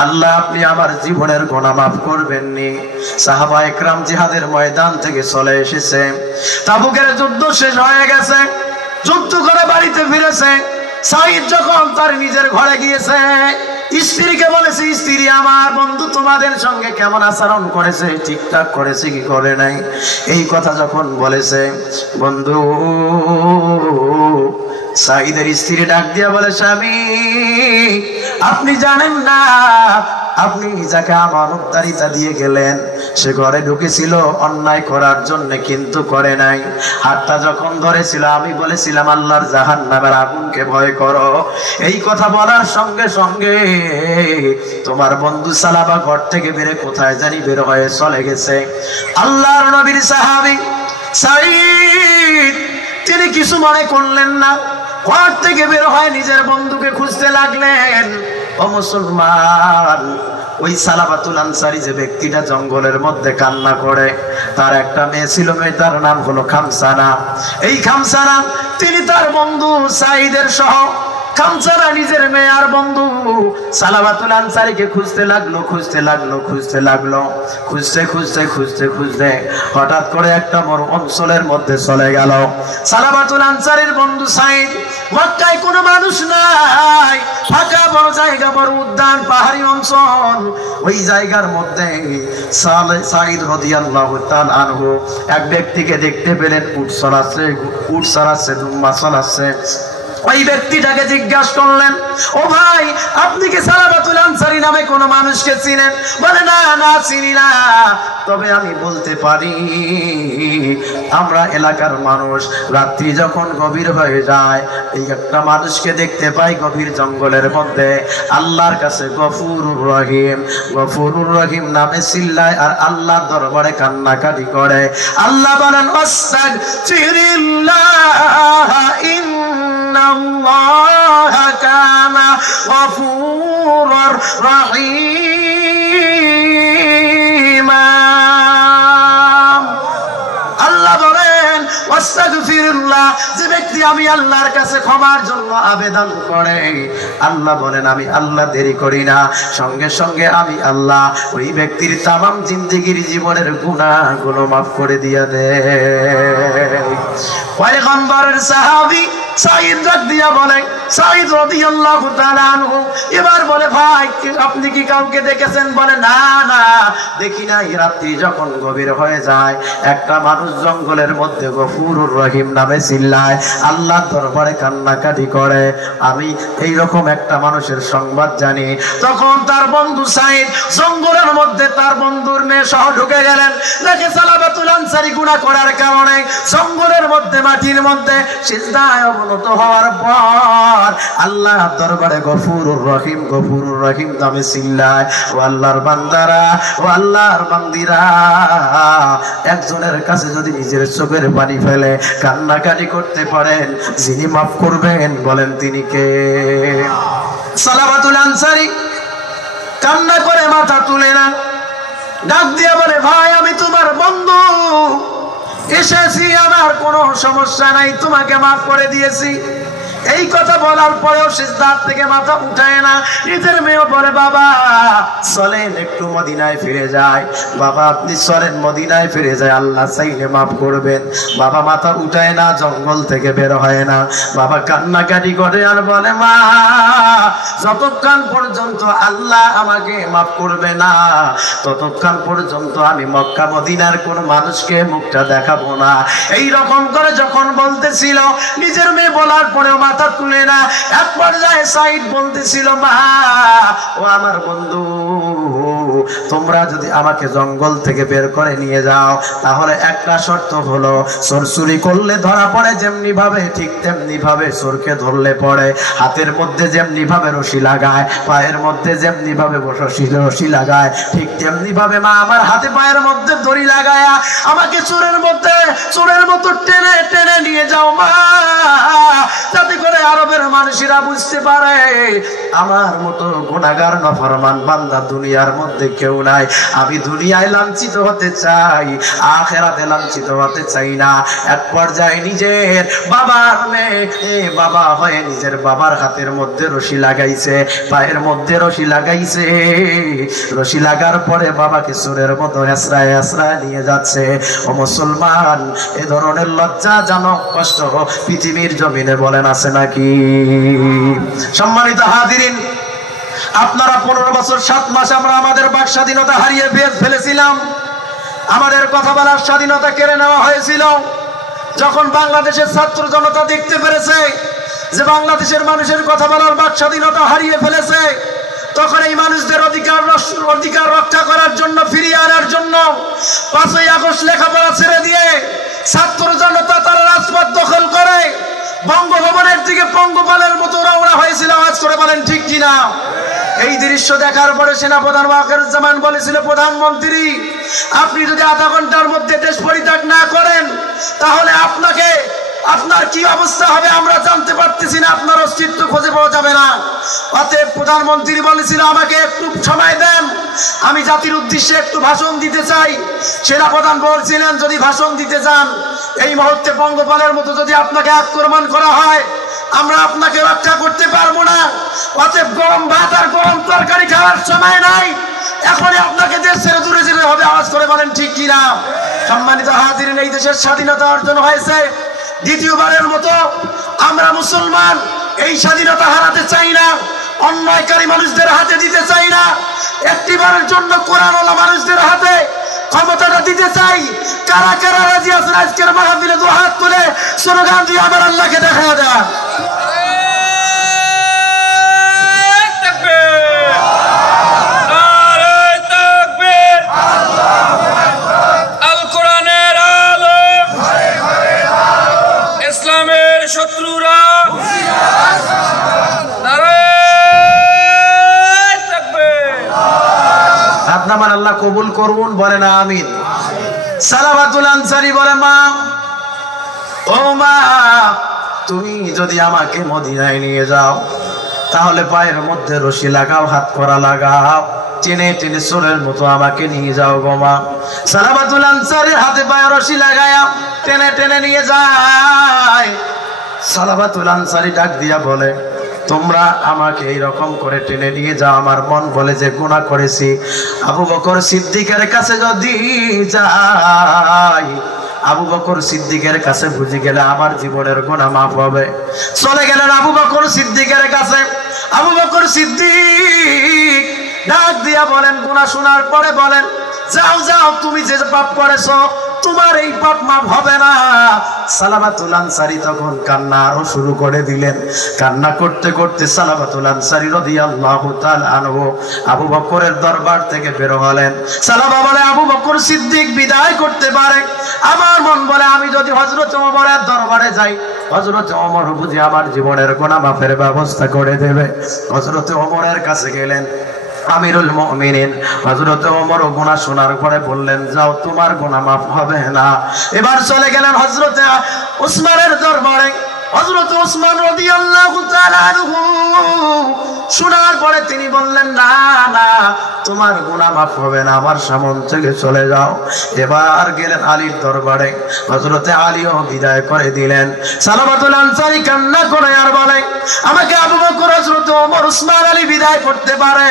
আল্লাহ আপনি আমার জীবনের গুনাহ মাফ করবেন নি। সাহাবা একরাম জিহাদের ময়দান থেকে চলে এসেছে, তাবুকের যুদ্ধ শেষ হয়ে গেছে, যুদ্ধ করে বাড়িতে ফিরেছে। সাঈদ যখন তার নিজের ঘরে গিয়েছে, স্ত্রীকে বলেছে, স্ত্রী আমার বন্ধু তোমাদের সঙ্গে কেমন আচরণ করেছে, ঠিকঠাক করেছে কি করে নাই? এই কথা যখন বলেছে, বন্ধু সাঈদের স্ত্রী ডাক দিয়া বলে, স্বামী আপনি জানেন না, আপনি যাকে আমানতদারিতা দিয়ে গেলেন সে ঘরে ঢুকেছিল অন্যায় করার জন্য, কিন্তু করে নাই। হাতটা যখন ধরেছিল আমি বলেছিলাম আল্লাহর জাহান্নামের আগুনকে ভয় করো। এই কথা বলার সঙ্গে সঙ্গে তোমার বন্ধু সালাবা ঘর থেকে বেরে কোথায় জানি বের হয়ে চলে গেছে। আল্লাহর নবীর সাহাবী সাঈদ তিনি কিছু মনে করলেন না, ঘর থেকে বের হয় নিজের বন্ধুকে খুঁজতে লাগলেন। ও মুসলমান, ওই সালাবাতুল আনসারী যে ব্যক্তিটা জঙ্গলের মধ্যে কান্না করে, তার একটা মেয়ে ছিল, মেয়েটার নাম হলো খামসানা। এই খামসানা তিনি তার বন্ধু সাঈদের সহ, খামসানা নিজের মেয়ে আর বন্ধু সালাবাতুল আনসারীকে খুঁজতে লাগলো, খুঁজতে লাগলো, খুঁজতে লাগলো। খুঁজতে খুঁজতে খুঁজতে খুঁজতে হঠাৎ করে একটা বড় অঞ্চলের মধ্যে চলে গেল। সালাবাতুল আনসারীর বন্ধু সাঈদ, মক্কায় কোনো মানুষ নাই, ফাঁকা বড় জায়গা, বড় উদ্যান, পাহাড়ি অঞ্চল। ওই জায়গার মধ্যে সাঈদ রাদিয়াল্লাহু তাআলা আনহু এক ব্যক্তিকে দেখতে পেলেন, উট চড়াচ্ছে, দুম্বা চড়াচ্ছে। ওই ব্যক্তিটাকে জিজ্ঞাসা করলেন, ও ভাই আপনি কি সালাবাতুল আনসারী নামে কোন মানুষকে চিনেন? বলে, না না চিনি না, তবে আমি বলতে পারি আমরা এলাকার মানুষ রাত্রি যখন গভীর হয়ে যায় এই একটা মানুষকে দেখতে পাই গভীর জঙ্গলের মধ্যে, আল্লাহর কাছে গফুরুর রহিম, গফুরুর রহিম নামে চিল্লায় আর আল্লাহ দরবারে কান্নাকাটি করে। আল্লাহ বলেন, আস্তাগফিরুল্লাহ ইন্নাল্লাহা কানা গফুরুর রহিমা। আল্লাহ বলেন, আস্তাগফিরুল্লাহ, যে ব্যক্তি আমি আল্লাহর কাছে ক্ষমার জন্য আবেদন করে, আল্লাহ বলেন আমি আল্লাহ দেরি করি না, সঙ্গে সঙ্গে আমি আল্লাহ ওই ব্যক্তির তামাম জিন্দেগির জীবনের গুনাহগুলো মাফ করে দিয়া দেয়। পয়গম্বরের সাহাবী সাঈদ রাদিয়া বলে, সাঈদ রাদিয়াল্লাহু তাআলা আনহু এবার বলে, ভাই আপনি কি কাউকে দেখেছেন? বলে, না না দেখি না। রাত্রি যখন গভীর হয়ে যায় একটা মানুষ জঙ্গলের মধ্যে গফুরুর রহিম নামে চিল্লায়, আল্লাহর দরবারে কান্নাকাটি করে, আমি এই রকম একটা মানুষের সংবাদ জানি। তখন তার বন্ধু সাঈদ জঙ্গলের মধ্যে তার বন্ধুর মেয়ে সহ ঢুকে গেলেন। দেখে সালাবাতুল আনসারী গুনাহ করার কারণে জঙ্গলের মধ্যে মাটির মধ্যে সিজদায় অবনত হওয়ার পর আল্লাহর দরবারে গফুরুর রহিম, গফুরুর রহিম নামে চিল্লায়। ও আল্লাহর বান্দারা, ও আল্লাহর বান্দিরা, একজনের কাছে যদি নিজের চোখের পানি ফেলে কান্নাকাটি করতে পারেন, যিনি মাফ করবেন বলেন তিনি কে? সালাবাতুল আনসারী কান্না করে মাথা তুলে না, ডাক দিয়া বলে, ভাই আমি তোমার বন্ধু, এসেছি, আমার কোনো সমস্যা নাই, তোমাকে মাফ করে দিয়েছি। এই কথা বলার পরেও সিজদার থেকে মাথা উঠায় না। নিজের মেয়েও বলে বাবা চলেন একটু মদিনায় ফিরে যায়। বাবা আপনি চলেন মদিনায় ফিরে যায়, আল্লাহ চাইলে মাফ করবেন। বাবা মাথা উঠায় না, জঙ্গল থেকে বের হয় না। বাবা কান্নাকাটি করে আর বলে মা যতক্ষণ পর্যন্ত আল্লাহ আমাকে মাফ করবে না ততক্ষণ পর্যন্ত আমি মক্কা মদিনার কোন মানুষকে মুখটা দেখাবো না। এই রকম করে যখন বলতেছিল, নিজের মেয়ে বলার পরেও মাথা তুলে না। এক পর্যায়ে সাইদ বলতেছিল মা ও আমার বন্ধু তোমরা যদি আমাকে জঙ্গল থেকে বের করে নিয়ে যাও তাহলে একটা শর্ত হলো চোর চুরি করলে ধরা পড়ে যেমনি ভাবে ঠিক তেমনি ভাবে চোরকে ধরলে পড়ে হাতের মধ্যে যেমনি ভাবে রশি লাগায়, পায়ের মধ্যে যেমনি ভাবে রশি লাগায়, ঠিক তেমনি ভাবে মা আমার হাতে পায়ের মধ্যে দড়ি লাগায়া আমাকে চোরের মতো টেনে টেনে নিয়ে যাও মা, যাতে করে আরবের মানুষেরা বুঝতে পারে আমার মতো গুনাহগার নাফরমান বান্দা দুনিয়ার মধ্যে কেউ নাই। আমি দুনিয়ায় লাঞ্ছিত হতে চাই, আখিরাতে লাঞ্ছিত হতে চাই না। এক পর্যায়ে নিজের বাবার মেয়ে বাবা হয়ে নিজের বাবার হাতের মধ্যে রশি লাগাইছে, পায়ের মধ্যে রশি লাগাইছে। রশি লাগার পরে বাবাকে চোরের মতো হেসরায় হেসরায় নিয়ে যাচ্ছে। ও মুসলমান, এ ধরনের লজ্জাজনক কষ্ট পৃথিবীর জমিনে বলেন আছে নাকি? সম্মানিত হাজিরিন, আপনারা 15 বছর 7 মাস আমরা আমাদের বাক স্বাধীনতা হারিয়ে ফেলেছিলাম। আমাদের কথা বলার স্বাধীনতা কেড়ে নেওয়া হয়েছিল। যখন বাংলাদেশের ছাত্র জনতা দেখতে পেরেছে যে বাংলাদেশের মানুষের কথা বলার বাক স্বাধীনতা হারিয়ে ফেলেছে, তখন এই মানুষদের অধিকার রক্ষা করার জন্য, ফিরিয়ে আনার জন্য 5ই আগস্ট লেখাপড়া ছেড়ে দিয়ে ছাত্র জনতা তারা রাজপথ দখল করে বঙ্গভবনের দিকে পঙ্গপালের মতো রওনা হয়েছিল। আওয়াজ করে বলেন ঠিক কিনা? এই দৃশ্য দেখার পরে সেনাপ্রধান ওয়াকারুজ্জামান বলেছিল, প্রধানমন্ত্রী আপনি যদি আধা ঘন্টার মধ্যে দেশ পরিত্যাগ না করেন তাহলে আপনার কি অবস্থা হবে আমরা জানতে পারতেছি না, আপনার অস্তিত্ব খুঁজে পাওয়া যাবে না। অতএব প্রধানমন্ত্রী বলেছিল আমাকে একটু সময় দেন, আমি জাতির উদ্দেশ্যে একটু ভাষণ দিতে চাই। সেনাপ্রধান বলছিলেন যদি ভাষণ দিতে চান এই মুহূর্তে পঙ্গপালের মতো যদি আপনাকে আক্রমণ করা হয় আমরা আপনাকে রক্ষা করতে পারবো না। অতএব গরম ভাত আর গরম তরকারি খাওয়ার সময় নাই, এখনই আপনাকে দেশ ছেড়ে দূরে যেতে হবে। আওয়াজ করে বলেন ঠিক কিনা? সম্মানিত হাজিরিন, এই দেশের স্বাধীনতা অর্জন হয়েছে দ্বিতীয়বারের মতো। আমরা মুসলমান এই স্বাধীনতা হারাতে চাই না, অন্যায়কারী মানুষদের হাতে দিতে চাই না, একটিবারের জন্য কোরআনওয়ালা মানুষদের হাতে ক্ষমতাটা দিতে চাই। কারা কারা রাজি আছেন আজকের মাহফিলে 2 হাত তুলে স্লোগান দিয়ে আমার আল্লাহকে দেখা দেন। শত্রুরা আপনার আল্লাহ কবুল করুন, বলেন আমিন। সালাবাতুল আনসারী বলে মা ও মা তুমি যদি আমাকে মদিনায় নিয়ে যাও তাহলে পায়ের মধ্যে রশি লাগাও, হাত করা লাগাও, টেনে টেনে চোরের মতো আমাকে নিয়ে যাও গো মা। সালাবাতুল আনসারীর হাতে পায়ে রশি লাগায়া টেনে টেনে নিয়ে যায়। সালাবাতুল আনসারী ডাক দিয়া বলে তোমরা আমাকে এইরকম করে টেনে নিয়ে যাও, আমার মন বলে যে গুনাহ করেছি। আবু বকর সিদ্দিকের কাছে যদি যাই, আবু বকর সিদ্দিকের কাছে বুঝে গেলে আমার জীবনের গুনাহ মাফ হবে। চলে গেলেন আবু বকর সিদ্দিকের কাছে। আবু বকর সিদ্দিক ডাক দিয়া বলেন, গুনাহ শোনার পরে বলেন যাও যাও তুমি যে পাপ করেছো তোমার এই পাপ মাফ হবে না। সালাবাতুল আনসারী তখন কান্না আরো শুরু করে দিলেন। কান্না করতে করতে সালাবাতুল আনসারী রাদিয়াল্লাহু তাআলা আনহু আবু বকরের দরবার থেকে বের হলেন। সালাবা বলে আবু বকর সিদ্দিক বিদায় করতে পারে। আমার মন বলে আমি যদি হযরত ওমরের দরবারে যাই, হযরত ওমর বুঝি আমার জীবনের গুনাহ মাফের ব্যবস্থা করে দেবে। হযরত ওমরের কাছে গেলেন। আমিরুল মুমিনিন হযরত ওমর গুনাহ শোনার পরে বললেন যাও তোমার গুনাহ মাফ হবে না। এবার চলে গেলেন হযরত উসমানের দরবারে। হযরত ওসমান রাদিয়াল্লাহু তাআলা আনহু শোনার পরে তিনি বললেন, না না, তোমার গুনাহ মাফ হবে না, আমার সামনে থেকে চলে যাও। এবার গেলেন আলীর দরবারে, হযরতে আলীও বিদায় করে দিলেন। সালামাতুল আনসারী কান্না করে আর বলে, আমাকে আবু বকর, হযরত ওমর, ওসমান, আলী বিদায় করতে পারে,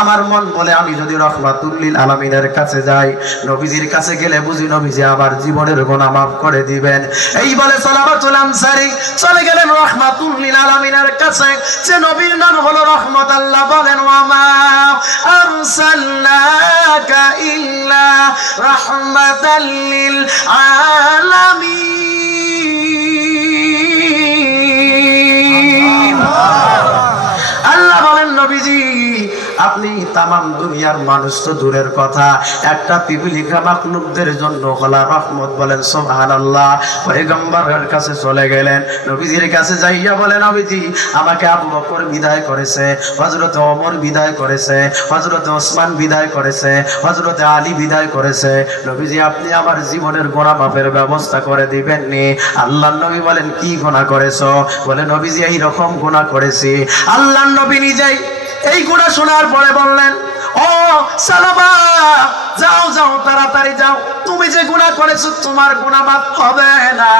আমার মন বলে আমি যদি রাহমাতুল লিল আলামিনের কাছে যাই, নবীজির কাছে গেলে বুঝি নবীজি আমার জীবনের গুনাহ মাফ করে দিবেন। এই বলে সালামাতুল আনসারী চলে গেলেন রাহমাতুল লিল আলামিনের কাছে। যে নবীর নাম হলো রহমত। আল্লাহ বলেন, ওয়ামা আরসালনাকা ইল্লা রাহমাতাল লিল আলামিন। আল্লাহ বলেন, নবীজি আপনি তামাম দুনিয়ার মানুষ তো দূরের কথা, একটা পিপিলিকা মাখলুকদের জন্য হলা রহমত। বলেন সুবহানাল্লাহ। পয়গম্বরের কাছে চলে গেলেন, নবীজির কাছে যাইয়া বলেন, নবীজি আমাকে আবু বকর বিদায় করেছে, হযরত ওমর বিদায় করেছে, হযরত ওসমান বিদায় করেছে, হযরত আলী বিদায় করেছে, নবীজি আপনি আমার জীবনের গুনাহ মাফের ব্যবস্থা করে দিবেন নি? আল্লাহর নবী বলেন, কি গুনাহ করেছো? বলে, নবীজি এই রকম গুনাহ করেছি। আল্লাহর নবী নিজেই এই গুনাহ শোনার পরে বললেন, ও সালামা, যাও যাও, তাড়াতাড়ি যাও, তুমি যে গুনাহ করেছো তোমার গুনাহ মাফ হবে না।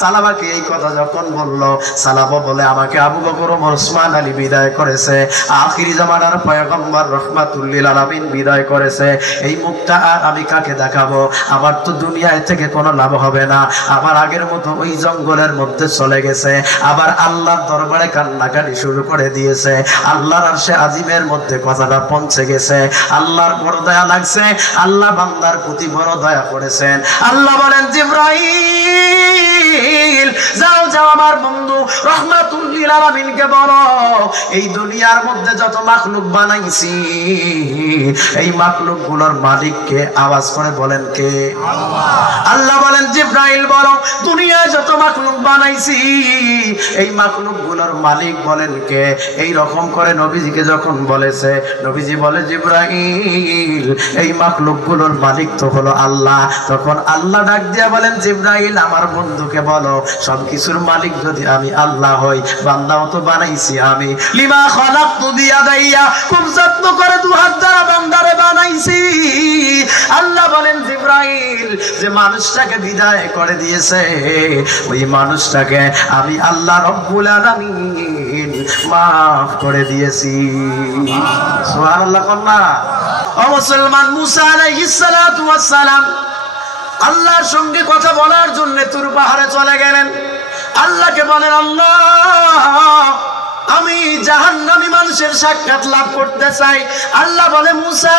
সালামাকে এই কথা যখন বললো, সালামা বলে, আমাকে আবু বকর, ওমর, ওসমান, আলী বিদায় করেছে, আখিরি জামানার পয়গম্বর রাহমাতুল লিল আলামিন বিদায় করেছে, এই মুখটা আর আমি কাকে দেখাবো? আমার তো দুনিয়ায় থেকে কোনো লাভ হবে না। আমার আগের মতো ওই জঙ্গলের মধ্যে চলে গেছে, আবার আল্লাহর দরবারে কান্নাকাটি শুরু করে দিয়েছে। আল্লাহর আরশে আজিমের মধ্যে কথাটা পৌঁছে গেছে। আল্লাহর বড় দয়া লাগছে, আল্লাহ বান্দার প্রতি বড় দয়া করেছেন। আল্লাহ বলেন, জিবরাইল যাও যাও, আমার বন্ধু রাহমাতুল লিল আলামিনকে বলো, এই দুনিয়ার মধ্যে যত মাখলুক বানাইছি, এই মাখলুক গুলোর মালিককে? আওয়াজ করে বলেন, কে? আল্লাহ বলেন, জিবরাইল বলো, দুনিয়ায় যত মাখলুক বানাইছি, এই মাখলুক গুলোর মালিক বলেন কে? এই রকম করে নবীজিকে যখন বলেছে, নবীজি বলে, জিবরাইল এই মাখলুক গুলোর মালিক তো হলো আল্লাহ। তখন আল্লাহ ডাক দিয়া বলেন, জিবরাইল আমার বন্ধুকে বলো, সবকিছুর মালিক যদি আমি আল্লাহ হই, বান্দাও তো বানাইছি আমি। লিমা খালাকতু বিয়াদাইয়া, খুব যত্ন করে দু হাত দ্বারা বান্দারে বানাইছি। আল্লাহ বলেন, জিবরাইল যে মানুষটাকে বিদায় করে দিয়েছে, ওই মানুষটাকে আমি আল্লাহ রব্বুল আলামিন মাফ করে দিয়েছি। সুবহানাল্লাহ। কন্যা ও মুসলমান, মুসা আলাইহিস সালাতু ওয়াস সালাম আল্লাহর সঙ্গে কথা বলার জন্য তুর পাহাড়ে চলে গেলেন। আল্লাহকে বলেন, আল্লাহ আমি জাহান্নামী মানুষের সাক্ষাৎ লাভ করতে চাই। আল্লাহ বলে, মুসা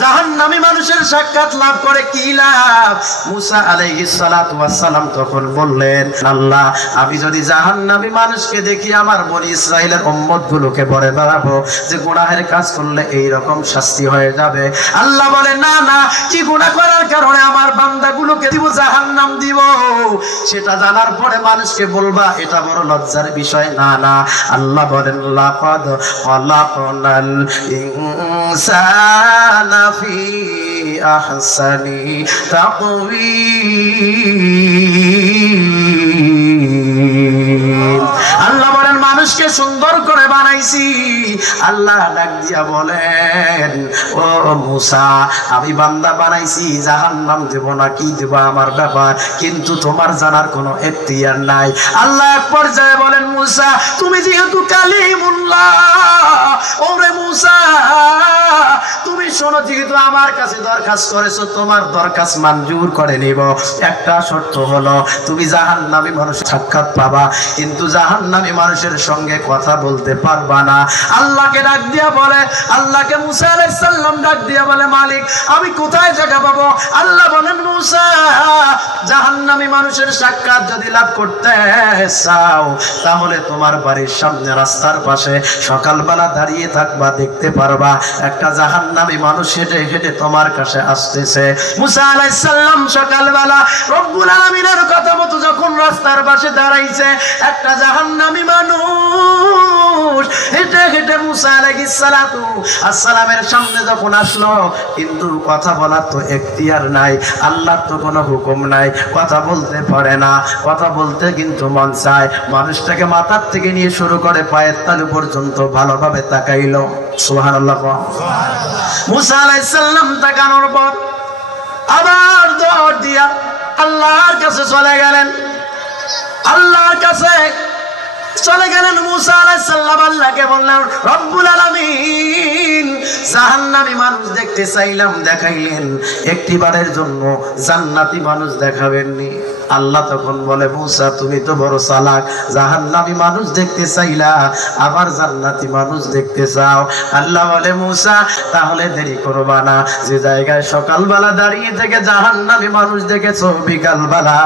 জাহান্নামী মানুষের সাক্ষাৎ লাভ করে কি লাভ? মুসা আলাইহিস সালাতু ওয়াস সালাম তখন বললেন, আল্লাহ আমি যদি জাহান্নামী মানুষকে দেখি, আমার বনি ইসরাইলের উম্মত গুলোকে বলে বেড়াবো যে গুনাহের কাজ করলে এই রকম শাস্তি হয়ে যাবে। আল্লাহ বলে, না না, কি গুনাহ করার কারণে আমার বান্দাগুলোকে দিব জাহান্নাম দিব, সেটা জানার পরে মানুষকে বলবা, এটা বড় লজ্জার বিষয় না। আল্লাহ বলেন, লাকাদ খালাকনাল ইনসানা ফি আহসানি তাকওয়িম। আল্লাহ বলেন, মানুষকে সুন্দর করে বানাইছি। আল্লাহ ডাক দিয়া বলেন, ও মুসা আমি বান্দা বানাইছি, জাহান্নাম দেব না কি দেব আমার ব্যাপার, কিন্তু তোমার জানার কোনো এখতিয়ার নাই। আল্লাহ এক পর্যায়ে বলেন, মুসা তুমি যেহেতু কালিমুল্লাহ, ওরে মুসা তুমি শোনো, যেহেতু আমার কাছে দরখাস্ত করেছো, তোমার দরখাস্ত মঞ্জুর করে নিব। একটা শর্ত হলো, তুমি জাহান্নামী মানুষ সাক্ষাৎ পাবা, কিন্তু জাহান্নামী মানুষের সঙ্গে কথা বলতে পারবা না। আল্লাহকে ডাক দিয়া বলে, আল্লাহকে মুসা আলাইহিস সালাম ডাক দিয়া বলে, মালিক আমি কোথায় জায়গা পাবো? আল্লাহ বলেন, মুসা জাহান্নামী মানুষের সাক্ষাৎ যদি লাভ করতে চাও, তাহলে তোমার বাড়ির সামনে রাস্তার পাশে সকালবেলা দাঁড়িয়ে থাকবা, দেখতে পারবা একটা জাহান্নামী মানুষ হেঁটে হেঁটে তোমার কাছে আসতেছে। মুসা আলাইহিস সালাম সকালবেলা রব্বুল আলামিনের কথা মতো যখন রাস্তার পাশে দাঁড়াইছে, একটা জাহান্নামী মানুষ হেঁটে হেঁটে মুসা আলাইহিস সালাতু আসসালামের সামনে যখন আসলো, কিন্তু কথা বলার তো এখতিয়ার নাই, আল্লাহর তো কোনো হুকুম নাই, কথা বলতে পারে না। কথা বলতে কিন্তু মন চায়। মানুষটাকে মাথার থেকে নিয়ে শুরু করে পায়ের তালু পর্যন্ত ভালোভাবে তাকাইলো। সুবহানাল্লাহ। মুসা আলাইহিস সালাম তাকানোর পর আবার দৌড় দিয়া আল্লাহর কাছে চলে গেলেন। আল্লাহর কাছে চলে গেলেন মুসা আলাইহিস সালাম, আল্লাহকে বললেন, রব্বুল আলামিন, জাহান্নামী মানুষ দেখতে চাইলাম, দেখাইলেন, একটিবারের জন্য জান্নাতি মানুষ দেখাবেননি। আল্লাহ তখন বলে, মুসা তুমি তো বড় চালাক, জাহান্নামী মানুষ দেখতে চাইলা, আবার জান্নাতি মানুষ দেখতে চাও। আল্লাহ বলে, মুসা তাহলে দেরি করবা না, যে জায়গায় সকালবেলা দাঁড়িয়ে থেকে জাহান্নামী মানুষ দেখেছো, বিকালবেলা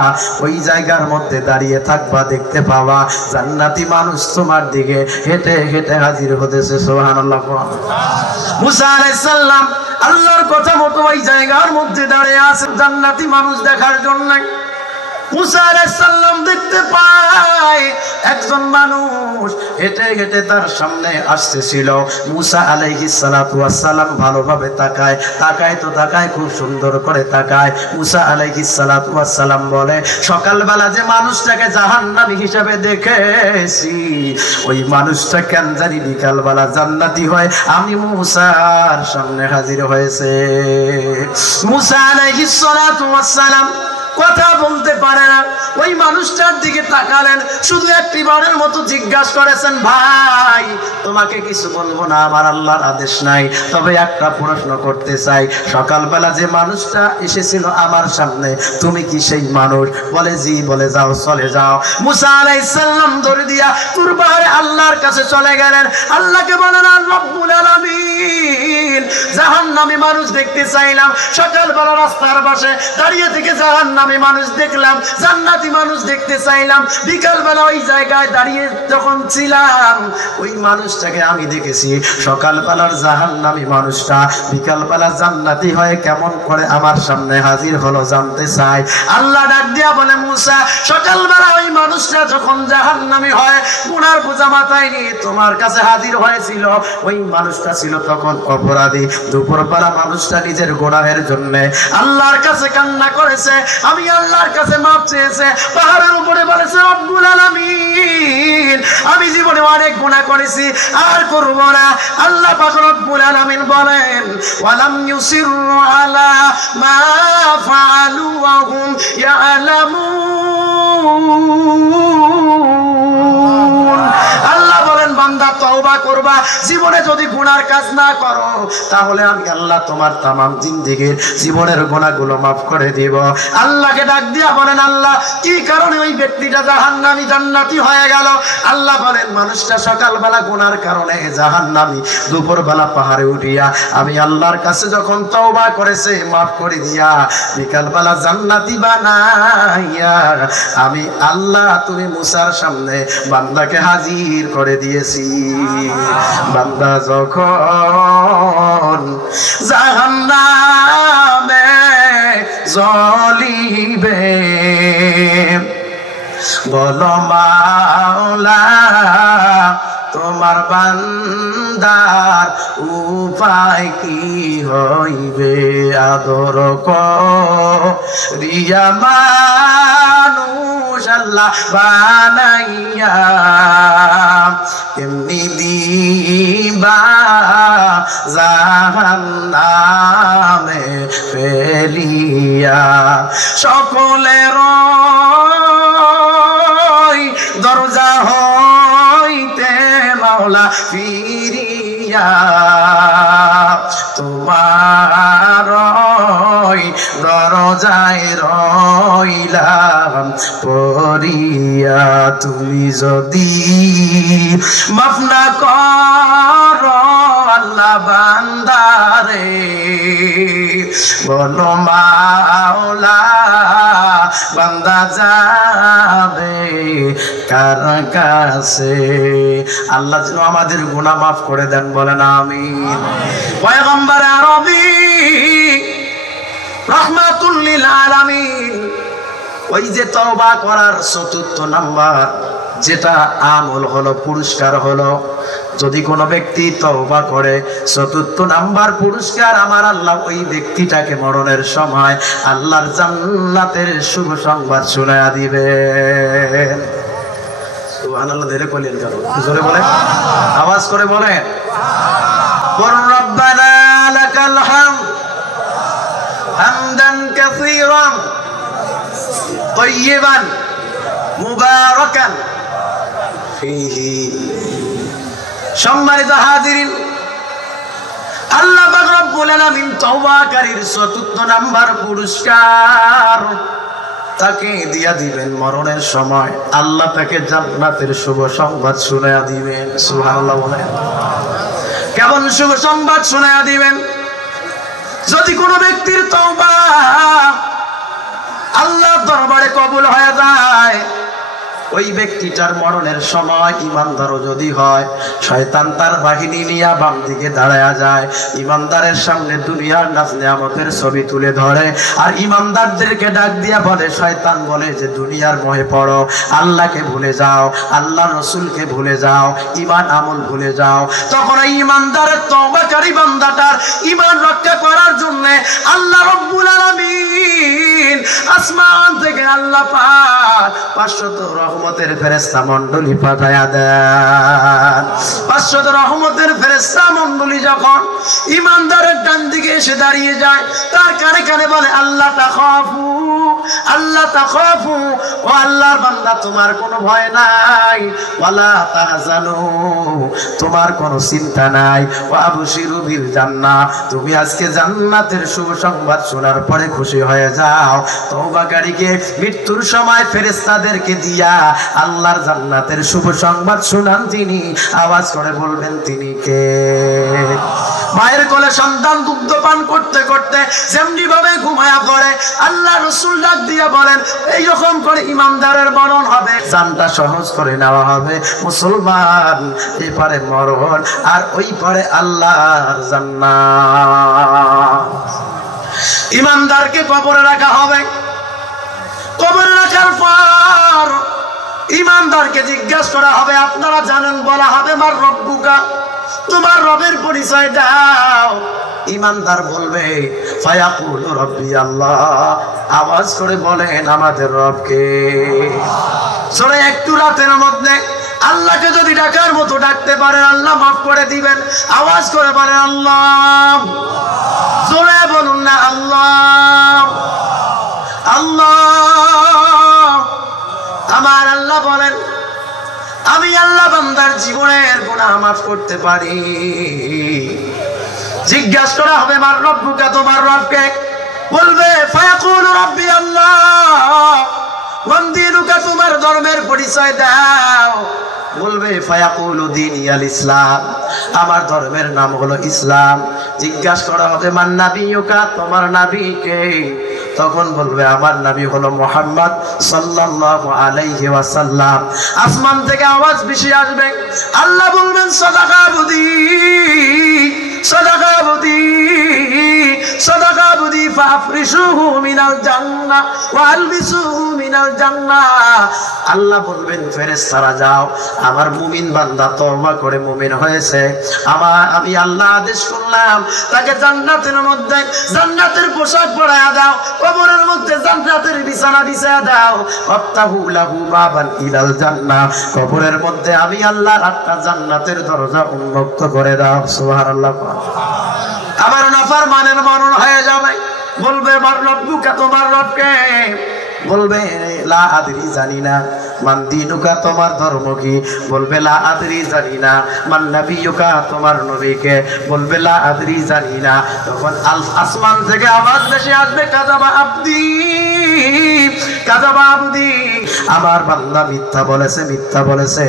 ওই জায়গার মধ্যে দাঁড়িয়ে থাকবা, দেখতে পাওয়া জান্নাতি মানুষ তোমার দিকে হেঁটে হেঁটে হাজির হতেছে। সুবহানাল্লাহ। মুসা আলাইহিস সালাম আল্লাহর কথা মতো ওই জায়গার মধ্যে দাঁড়িয়ে আছে জান্নাতি মানুষ দেখার জন্য। মুসা আলাইহিস সালাম দেখতে পায় একজন মানুষ হেঁটে হেঁটে তার সামনে আসতেছিল। মুসা আলাইহিস সালাতু ওয়াস সালাম ভালোভাবে তাকায়, তাকায় তো তাকায়, খুব সুন্দর করে তাকায়। মুসা আলাইহিস সালাতু ওয়াস সালাম বলে, সকালবেলা যে মানুষটাকে জাহান্নামী হিসেবে দেখেছি, ওই মানুষটা কেন জানি বিকালবেলা জান্নাতি হয় আমি মুসার সামনে হাজির হয়েছে। মুসা আলাইহিস সালাতু ওয়াস সালাম কথা বলতে পারে না, ওই মানুষটার দিকে তাকালেন, শুধু একটি বারের মতো জিজ্ঞাসা করেছেন, ভাই তোমাকে কিছু বলবো না, আমার আল্লাহর আদেশ নাই, তবে একটা প্রশ্ন করতে চাই, সকালবেলা যে মানুষটা এসেছিল আমার সামনে, তুমি কি সেই মানুষ? বলে জি। বলে যাও, চলে যাও। মুসা আলাইহিস সালাম দৌড় দিয়া তুরবারে আল্লাহর কাছে চলে গেলেন। আল্লাহকে বলেন, রব্বুল আলামিন, জাহান্নামী মানুষ দেখতে চাইলাম, সকালবেলা রাস্তার পাশে দাঁড়িয়ে থেকে জাহান্নামী মানুষ দেখলাম, জান্নাতি মানুষ দেখতে চাইলাম, বিকালবেলা ওই জায়গায় দাঁড়িয়ে যখন ছিলাম ওই মানুষটাকে আমি দেখেছি। সকালবেলার জাহান্নামী মানুষটা বিকালবেলা জান্নাতি হয়ে কেমন করে আমার সামনে হাজির হলো জানতে চাই। আল্লাহ ডাক দিয়া বলে, মুসা সকালবেলা ওই মানুষটা যখন জাহান্নামী হয় গুনার বোঝা মাথায় নিয়ে তোমার কাছে হাজির হয়েছিল, ওই মানুষটা ছিল তখন অপরাধী। দুপুরবেলা মানুষটা নিজের গুনাহের জন্য আল্লাহর কাছে কান্না করেছে, আমি আল্লাহর কাছে মাপ চেয়েছে, পাহাড়ের উপরে বলেছে, রব্বুল আলামিন, আমি জীবনে অনেক গুনাহ করেছি, আর করব না। আল্লাহ পাক রব্বুল আলামিন বলেন, ওয়ালাম ইউসিরু আলা মা ফাআলু ওয়া হুম ইয়ালামুন। আল্লাহ বলেন, বান্দা তওবা করবা, জীবনে যদি গুনার কাজ না করো তাহলে আমি আল্লাহ তোমার তামাম জিন্দেগীর জীবনের গুনাহগুলো মাফ করে দিব। আল্লাহকে ডাক দিয়া বলেন, আল্লাহ কি কারণে ওই ব্যক্তিটা জাহান্নামী জান্নাতি হয়ে গেল? আল্লাহ বলেন, মানুষটা সকালবেলা গুনার কারণে জাহান্নামী, দুপুরবেলা পাহাড়ে উঠিয়া আমি আল্লাহর কাছে যখন তওবা করেছে মাফ করে দিয়া বিকালবেলা জান্নাতি বানাইয়া আমি আল্লাহ তুমি মুসার সামনে বান্দাকে হাজির করে দিয়েছি। বান্দা যখন জাহান্নামে জ্বলিবে বলো মাওলা তোমার বান্দার উপায় কি হইবে? আদর করিয়া মানুষ আল্লাহ বানাইয়া কেমনি দিবা জাহান্নামে ফেলিয়া সকলের দরজা হইতে মাওলা ফিরিয়া তোমার দরজায় রইলাম পড়িয়া। তুমি যদি মাফ না করো আল্লাহ বান্দারে বলো মাওলা বান্দা যাবে কার কাছে? আল্লাহ যেন আমাদের গুনাহ মাফ করে দেন, বলেন আমিন। পয়গম্বর আরবি রাহমাতুল লিল আলামিন ওই যে তওবা করার চতুর্থ নাম্বার যেটা আমল হলো, পুরস্কার হলো, যদি কোনো ব্যক্তি তওবা করে, চতুর্থ নাম্বার পুরস্কার আমার আল্লাহ ওই ব্যক্তিটাকে মরণের সময় আল্লাহর জান্নাতের শুভ সংবাদ শোনায়া দিবেন। সুবহানাল্লাহ। ধীরে বলেন, জোরে বলেন, আওয়াজ করে বলেন। রব্বানা লাকাল হামদ হামদান কাসীরান তাইয়িবান মুবারাকান ফীহি। সম্মানিত হাজিরিন, আল্লাহ পাক রব্বুল আলামিন তওবাকারীর চতুর্থ নাম্বার পুরস্কার তাকে দিয়া দিবেন মরণের সময় আল্লাহ তাকে জান্নাতের শুভ সংবাদ শোনায়া দিবেন। সুবহানাল্লাহ বলেন। কেমন শুভ সংবাদ শোনায়া দিবেন? যদি কোনো ব্যক্তির তওবা আল্লাহর দরবারে কবুল হয়ে যায়, ওই ব্যক্তিটার মরণের সময় ইমানদারও যদি হয়, শয়তান তার বাহিনী নিয়ে বাম দিকে দাঁড়ায়া যায়, ইমানদারের সামনে দুনিয়ার নাজ নিয়ামতের ছবি তুলে ধরে, আর ইমানদারদেরকে ডাক দিয়া বলে, শয়তান বলে যে দুনিয়ার মোহে পড়ো, আল্লাহকে ভুলে যাও, আল্লাহর রাসূলকে ভুলে যাও, ঈমান আমল ভুলে যাও। তখন এই ইমানদারের তওবাকারী বান্দাটার ঈমান রক্ষা করার জন্য আল্লাহ রাব্বুল আলামিন আসমান থেকে আল্লাহ পাক 500 রহমতের ফেরেশতা মণ্ডলী পাঠায়া দেন। 500 রহমতের ফেরেশতা মণ্ডলী যখন ইমানদারের ডান দিকে এসে দাঁড়িয়ে যায়, তার কানে কানে বলে, আল্লাহ তাখাফু, আল্লাহ তাখাফু, ও আল্লাহর বান্দা তোমার কোনো ভয় নাই, ওয়ালা তাহজানু, তোমার কোনো চিন্তা নাই, ওয়া আবশিরু বিল জান্নাহ, তুমি আজকে জান্নাতের শুভ সংবাদ শোনার পরে খুশি হয়ে যাও। তওবাকারীকে মৃত্যুর সময় ফেরেশতাদেরকে দিয়া আল্লাহর জান্নাতের শুভ সংবাদ শোনান তিনি। আওয়াজ করে বলবেন তিনি কে? মায়ের কোলে সন্তান দুগ্ধ পান করতে করতে যেমনি ভাবে ঘুমায়া পড়ে, আল্লাহ রাসূল ডাক দিয়া বলেন, এই রকম করে ইমানদারের মরণ হবে, জানটা সহজ করে নেওয়া হবে। মুসলমান, এই পারে মরণ আর ওই পারে আল্লাহর জান্নাত। ইমানদারকে কবরে রাখা হবে। কবরে রাখার পর ইমানদারকে জিজ্ঞাসা করা হবে, আপনারা জানেন, বলা হবে, মার রব্বুকা, তোমার রবের পরিচয় দাও। ইমানদার বলবে, ফায়াকুল রব্বি আল্লাহ, আওয়াজ করে বলেন আমাদের রবকে। সরে একটু রাতের মধ্যে আল্লাহকে যদি ডাকার মতো ডাকতে পারেন, আল্লাহ মাফ করে দিবেন। আওয়াজ করে বলেন আল্লাহ, জোরে বলুন না আল্লাহ, আল্লাহ। আমার আল্লাহ বলেন, আমি আল্লাহ বান্দার জীবনের গুনাহ মাফ করতে পারি। জিজ্ঞাসা করা হবে, মার রব্বুকা, তোমার রবকে। বলবে, ফায়াকুল রব্বি আল্লাহ, মান দীনুকা, তোমার ধর্মের পরিচয় দাও। বলবে, ফায়াকুলু দীনি আল ইসলাম, আমার ধর্মের নাম হলো ইসলাম। জিজ্ঞাসা করা হবে, মান নাবিয়ুকা, তোমার নবীকে। তখন বলবে, আমার নবী হলো মুহাম্মদ সাল্লাল্লাহু আলাইহি ওয়াসাল্লাম। আসমান থেকে আওয়াজ বেশি আসবে, আল্লাহ বলবেন, সাদাকা বুদি, সাদাকা বুদি, সাদাকা বুদি, ফাফরিশুহু মিনাল জান্নাহ ওয়া আলবিসুহু মিনাল জান্নাহ। আল্লাহ বলবেন, ফেরেশতারা যাও, আমার মুমিন বান্দা তওবা করে মুমিন হয়েছে, আমি আল্লাহ আদেশ করলাম তাকে জান্নাতের মধ্যে জান্নাতের পোশাক পরায়া দাও, কবরের মধ্যে জান্নাতের বিছানা বিছায়া দাও। আফতাহু লাহু বাবান ইলাল জান্নাহ, কবরের মধ্যে আমি আল্লাহর একটা জান্নাতের দরজা উন্মুক্ত করে দাও। সুবহানাল্লাহ। আমার নাফরমানের মরণ হয়ে যাবে। বলবে, মার রব্বুকা, তোমার রবকে। বলবে, লা আদরি, জানি না। মান দীনুকা, তোমার ধর্ম কি? বলবে, লা আদরি, জানি না। মান নবিয়ুকা, তোমার নবীকে? বলবে, লা আদরি, জানি না। তখন আসমান থেকে আওয়াজ ভেসে আসবে, কাযাবা আবদি, কাযাবা আবদি, আমার বান্দা মিথ্যা বলেছে, মিথ্যা বলেছে।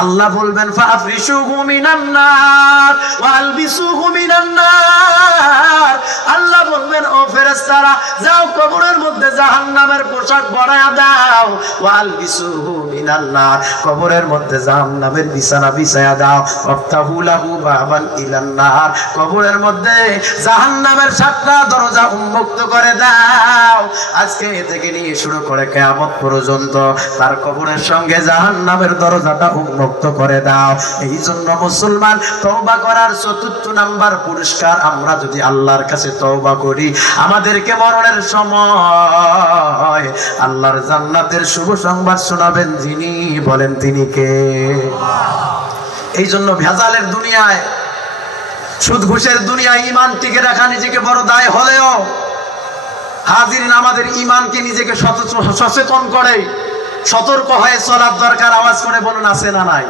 আল্লাহ বলবেন, ফাফরিশুহু মিনান নার ওয়া আলবিসুহু মিনান নার। আল্লাহ বলবেন, ও ফেরেশতারা, যাও কবরের মধ্যে জাহান্নামের পোশাক পরায়া দাও। ওয়া আলবিসুহু মিনান নার, কবরের মধ্যে জাহান্নামের বিছানা বিছায়া দাও। আফতাহু লাহু বাবান ইলান নার, কবরের মধ্যে জাহান্নামের 7টা দরজা উন্মুক্ত করে দাও। দাও, আজকে থেকে নিয়ে শুরু করে কিয়ামত পর্যন্ত তার কবরের সঙ্গে জাহান্নামের দরজাটা উন্মুক্ত করে দাও। এই জন্য মুসলমান, তওবা করার ৪র্থ নাম্বার পুরস্কার, আমরা যদি আল্লাহর কাছে তওবা করি, আমাদেরকে মরণের সময় আল্লাহর জান্নাতের শুভ সংবাদ শোনাবেন যিনি, বলেন তিনি কে? এই জন্য ভেজালের দুনিয়ায়, সুদ ঘুষের দুনিয়ায় ঈমান টিকে রাখা নিজেকে বড় দায় হলেও হাজিরিন আমাদের ঈমানকে নিজেকে সচেতন করে সতর্ক হয়ে চলার দরকার। আওয়াজ করে বলুন, আছে না নাই?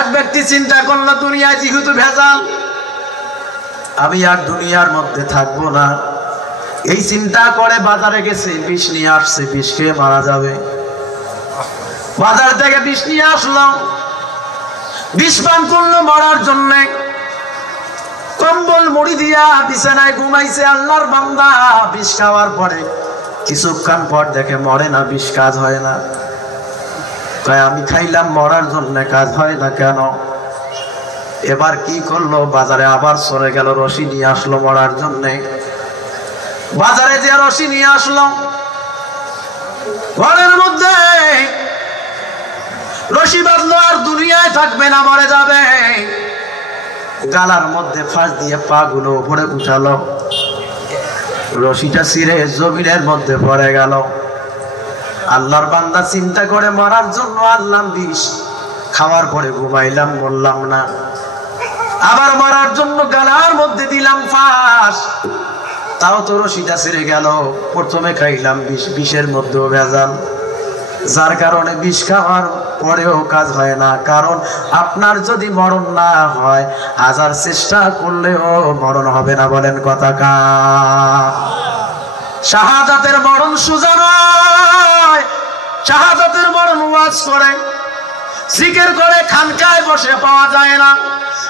এক ব্যক্তি চিন্তা করলো, দুনিয়ায় যেহেতু ভেজাল, আমি আর দুনিয়ার মধ্যে থাকবো না। এই চিন্তা করে বাজারে গেছে, বিষ নিয়ে আসছে, বিষ খেয়ে মারা যাবে। বাজার থেকে বিষ নিয়ে আসলো, বিষ পান করলো মরার জন্যে। কম্বল মুড়ি দিয়া বিছানায় ঘুমাইছে আল্লাহর বান্দা। বিষ খাওয়ার পরে কিছুক্ষণ পর দেখে মরে না, বিষ কাজ হয় না। কয় আমি খাইলাম মরার জন্য, কাজ হয় না কেন? এবার কি করলো, বাজারে আবার চলে গেল, রশি নিয়ে আসলো মরার জন্য। বাজারে যে রশি নিয়ে আসলো, ঘরের মধ্যে রশি বাঁধলো, আর দুনিয়ায় থাকবে না, মরে যাবে। গালার মধ্যে ফাঁস দিয়ে পা গুলো উপরে উঠালো, রশিটা ছিঁড়ে জমিনের মধ্যে পড়ে গেল। আল্লাহর বান্দা চিন্তা করে, মরার জন্য আনলাম বিষ, খাওয়ার পরে ঘুমাইলাম, বললাম না। আবার মরার জন্য গালার মধ্যে দিলাম ফাঁস, তাও তো রশিটা ছিঁড়ে গেল। প্রথমে খাইলাম বিষ, বিষের মধ্যেও ভেজাল, যার কারণে বিষ খাওয়ার পরেও কাজ হয় না। কারণ আপনার যদি মরণ না হয়, হাজার চেষ্টা করলেও মরণ হবে না, বলেন কথা কা? শাহাদাতের মরণ সোজা নয়। শাহাদাতের মরণ ওয়াজ করে, জিকির করে, খানকায় বসে পাওয়া যায় না।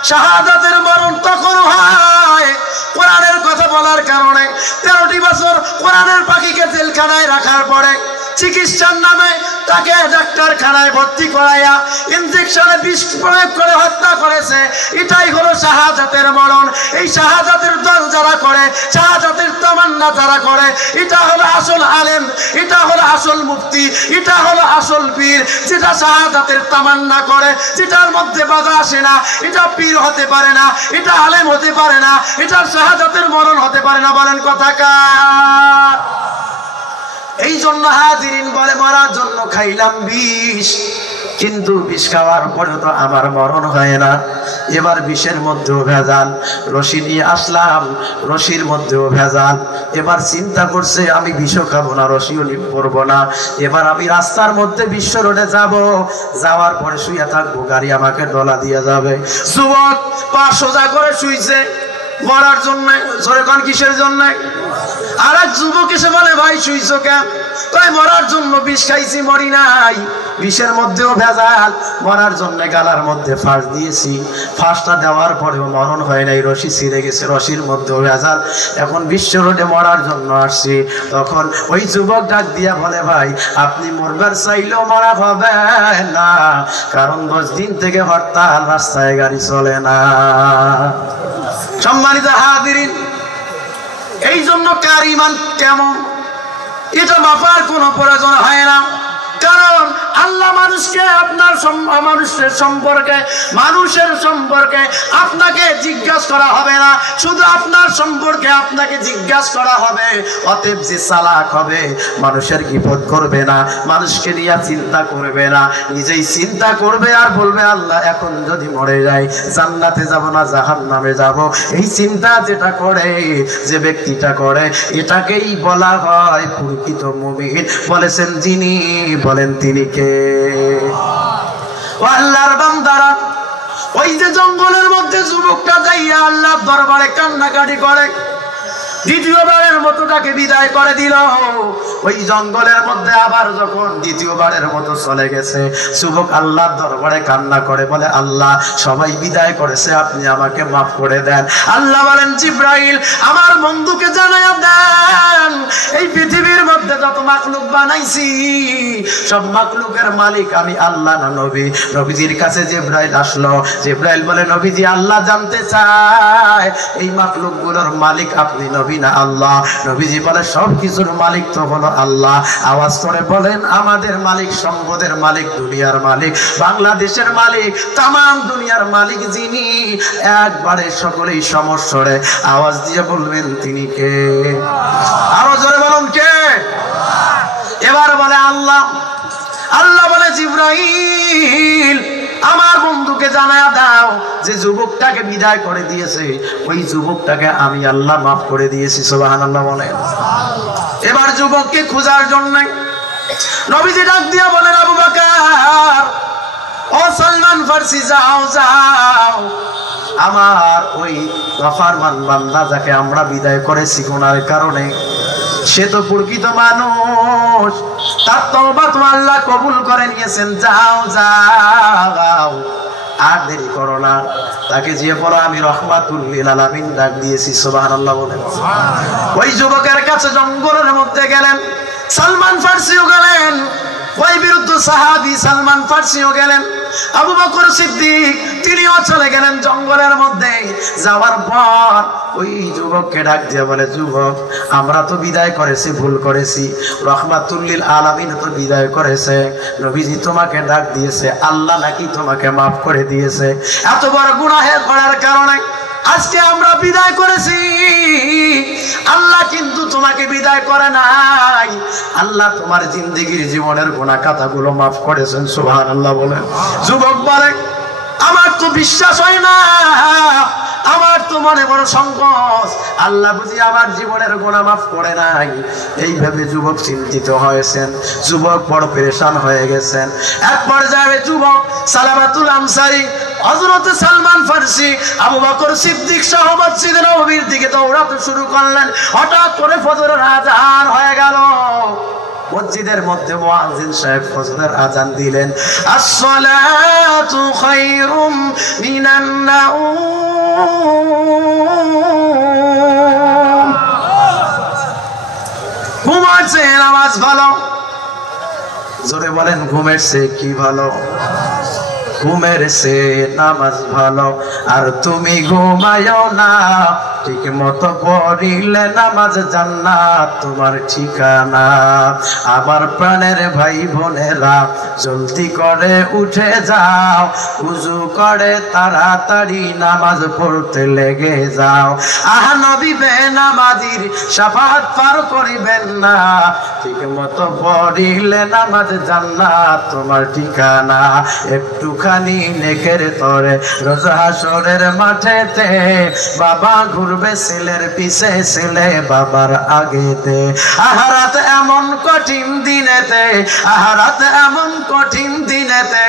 শাহাদাতের মরণ তখন হয় কোরআনের কথা বলার কারণে। 13টি বছর কোরআনের পাখিকে জেলখানায় রাখার পরে চিকিৎসার নামে তাকে ডাক্তারখানায় ভর্তি করাইয়া ইনজেকশনে বিষ প্রয়োগ করে হত্যা করেছে। এটাই হলো শাহাদাতের মরণ। এই শাহাদাতের দল যারা করে, শাহাদাতের তামান্না যারা করে, এটা হলো আসল আলেম, এটা হলো আসল মুফতি, এটা হলো আসল পীর। যেটা শাহাদাতের তামান্না করে, যেটার মধ্যে বাধা আসে না, এটা পীর হতে পারে না, এটা আলেম হতে পারে না, এটা শাহাদাতের মরণ হতে পারে না, বলেন কথা কার? এই জন্য হাজিরিন বলে, মরার জন্য খাইলাম বিষ, কিন্তু বিষ খাওয়ার পরে তো আমার মরণ হয় না। এবার বিষের মধ্যেও ভেজাল, রশি নিয়ে আসলাম, রশির মধ্যেও ভেজাল। এবার চিন্তা করছে, আমি বিষও খাবো না, রশিও পরবো না। এবার আমি রাস্তার মধ্যে বিশ্ব রোডে যাব, যাওয়ার পরে শুয়ে থাকবো, গাড়ি আমাকে ডলা দিয়ে যাবে। যুবক পা সোজা করে শুইছে মরার জন্য। জোরে কোন কিসের জন্য? আর এক যুবক এসে বলে, ভাই শুইছো কেন? তাই মরার জন্য বিষ খাইছি, মরি নাই। বিষের মধ্যেও ভেজাল, মরার জন্য গালার মধ্যে ফাঁস দিয়েছি, ফাঁসটা দেওয়ার পরেও মরণ হয় নাই, রশি ছিঁড়ে গেছে, রশির মধ্যেও ভেজাল। এখন বিশ্ব রোডে মরার জন্য আসছি। তখন ওই যুবক ডাক দিয়া বলে, ভাই আপনি মরবার চাইলেও মরা হবে না, কারণ 10 দিন থেকে হরতাল, রাস্তায় গাড়ি চলে না। সম্মানিত হাজিরিন, এই জন্য কার ঈমান কেমন এটা মাপার কোনো প্রয়োজন হয় না। কারণ আল্লাহ মানুষকে, আপনার মানুষের সম্পর্কে আপনাকে জিজ্ঞাসা করা হবে না, শুধু আপনার সম্পর্কে আপনাকে জিজ্ঞাসা করা হবে। অতএব যে চালাক হবে, মানুষের গীবত করবে না, মানুষকে নিয়ে চিন্তা করবে না, নিজেই চিন্তা করবে আর বলবে, আল্লাহ এখন যদি মরে যাই, জান্নাতে যাব না জাহান্নামে যাব। এই চিন্তা যেটা করে, যে ব্যক্তিটা করে, এটাকেই বলা হয় প্রকৃত মুমিন। বলেছেন যিনি, বলেন তিনি কে? আল্লাহর বান্দারা, ওই যে জঙ্গলের মধ্যে যুবকটা যাইয়া আল্লাহর দরবারে কান্নাকাটি করে, দ্বিতীয়বারের মতো তাকে বিদায় করে দিল। ওই জঙ্গলের মধ্যে আবার যখন দ্বিতীয়বারের মতো চলে গেছে, যুবক আল্লাহর দরবারে কান্না করে, বলে, আল্লাহ সবাই বিদায় করেছে, আপনি আমাকে মাফ করে দেন। আল্লাহ বলেন, জিব্রাইল আমার বন্ধুকে জানায়া দেন, এই পৃথিবীর মধ্যে যত মাখলুক বানাইছি, সব মাখলুকের মালিক আমি আল্লাহ না নবী? নবীজির কাছে জিবরাইল আসলো, জিবরাইল বলে নবীজি আল্লাহ জানতে চায় এই মাখলুকগুলোর মালিক আপনি নবী না আল্লাহ? নবীজি বলে সব কিছুর মালিক তো হলো আল্লাহ। আওয়াজ করে বলেন আমাদের মালিক, সম্পদের মালিক, দুনিয়ার মালিক, বাংলাদেশের মালিক, তাম দুনিয়ার মালিক যিনি, একবারে সকলেই সমস্যরে আওয়াজ দিয়ে বলবেন তিনি কে? আরো জোরে বলুন কে? এবার বলে আল্লাহ। আল্লাহ বলে জিবরাইল আমার বন্ধুকে জানায়া দাও যে যুবকটাকে বিদায় করে দিয়েছে ওই যুবকটাকে আমি আল্লাহ মাফ করে দিয়েছি। সুবহানাল্লাহ বলেন। এবার যুবককে খোঁজার জন্য নবীজি ডাক দিয়া বলেন আবু বকর, ও সালমান ফারসি যাও যাও, আমার ওই গফারমান বান্দা যাকে আমরা বিদায় করেছি গুনার কারণে, সে তো প্রকৃত মানুষ, তার তওবা তো আল্লাহ কবুল করে নিয়েছেন। যাও যাও, আর দেরি করো না, তাকে যে বলো আমি রাহমাতুল লিল আলামিন ডাক দিয়েছি। সুবহানাল্লাহ বলেন। ওই যুবকের কাছে জঙ্গলের মধ্যে গেলেন, সালমান ফারসিও গেলেন, ওই বিরুদ্ধ সাহাবী সালমান ফারসিও গেলেন, আবু বকর সিদ্দিক তিনিও চলে গেলেন জঙ্গলের মধ্যে। যাওয়ার পর ওই যুবককে ডাক দিয়ে বলে যুবক আমরা তো বিদায় করেছি, ভুল করেছি, রাহমাতুল লিল আলামিন তো বিদায় করেছে, নবীজি তোমাকে ডাক দিয়েছে, আল্লাহ নাকি তোমাকে মাফ করে দিয়েছে। এত বড় গুনাহ করার কারণে আজকে আমরা বিদায় করেছি, আল্লাহ কিন্তু তোমাকে বিদায় করে নাই, আল্লাহ তোমার জিন্দেগির জীবনের গুনাহ খাতাগুলো মাফ করেছেন। সুবহানাল্লাহ বলেন। যুবক বলে আমার তো বিশ্বাস হয় না, আমার তো মনে বড় সংকোচ, আল্লাহ বুঝি আমার জীবনের গুনাহ মাফ করে নাই। এইভাবে যুবক চিন্তিত হয়েছেন, যুবক বড় পেরেশান হয়ে গেছেন। এক পর্যায়ে যুবক সালামাতুল আনসারী, হযরত সালমান ফারসি, আবু বকর সিদ্দিক সহ মসজিদে নববীর দিকে দৌড়াতে শুরু করলেন। হঠাৎ করে ফজরের আযান হয়ে গেল। মসজিদের মধ্যে মুয়াজ্জিন সাহেব ফজরের আযান দিলেন, আসসালাতু খায়রুম মিনান নাউম। ঘুমের চেয়ে নামাজ ভালো। জোরে বলেন ঘুমের চেয়ে কি ভালো? ঘুমের চেয়ে নামাজ ভালো। আর তুমি ঘুমায়ও না, ঠিক মতো পড়িলে নামাজ জান্নাত তোমার ঠিকানা। আমার প্রাণের ভাই বোনেরা জলদি করে উঠে যাও, উযু করে তাড়াতাড়ি নামাজ পড়তে লেগে যাও। আহা নবী বেনামাজির শাফাআত পার করিবেন না, ঠিক মতো পড়িলে নামাজ জান্নাত তোমার ঠিকানা। একটুখানি নেকের তরে রোজ হাসরের মাঠেতে বাবা ঘুরবে ছেলের পিছে, ছেলে বাবার আগেতে। আহারাত এমন কঠিন দিনেতে, আহারাত এমন কঠিন দিনেতে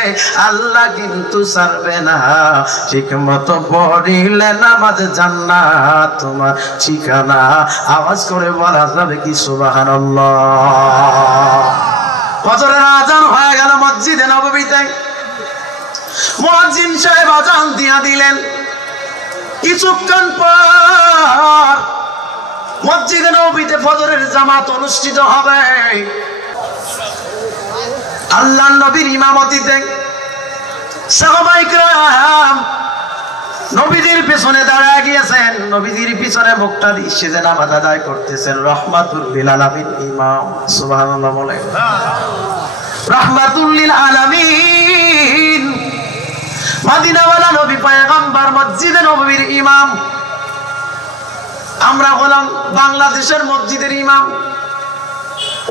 আল্লাহ কিন্তু ছাড়বে না, ঠিক মতো পড়িলে নামাজ জান্নাত তোমার ঠিকানা। আওয়াজ করে বলা যাবে কি সুবহানাল্লাহ? ফজরের আযান হয়ে গেল মসজিদে নববীতে। মুয়াজ্জিন সাহেব আযান দিয়া দিলেন। কিছুক্ষণ পর মসজিদে নববীতে ফজরের জামাত অনুষ্ঠিত হবে। আল্লাহর নবীর ইমামতিতে সাহাবায়ে কেরাম নবীজির পিছনে দাঁড়ায় গিয়েছেন। নবীজির পিছনে মুখটা দিয়ে সেজে নামাজ আদায় করতেছেন রাহমাতুল লিল আলামিন ইমাম। সুবহানাল্লাহ বলেন। রাহমাতুল লিল আলামিন মদিনাওয়ালা নবী পয়গম্বর মসজিদে নববীর ইমাম। আমরা হলাম বাংলাদেশের মসজিদের ইমাম।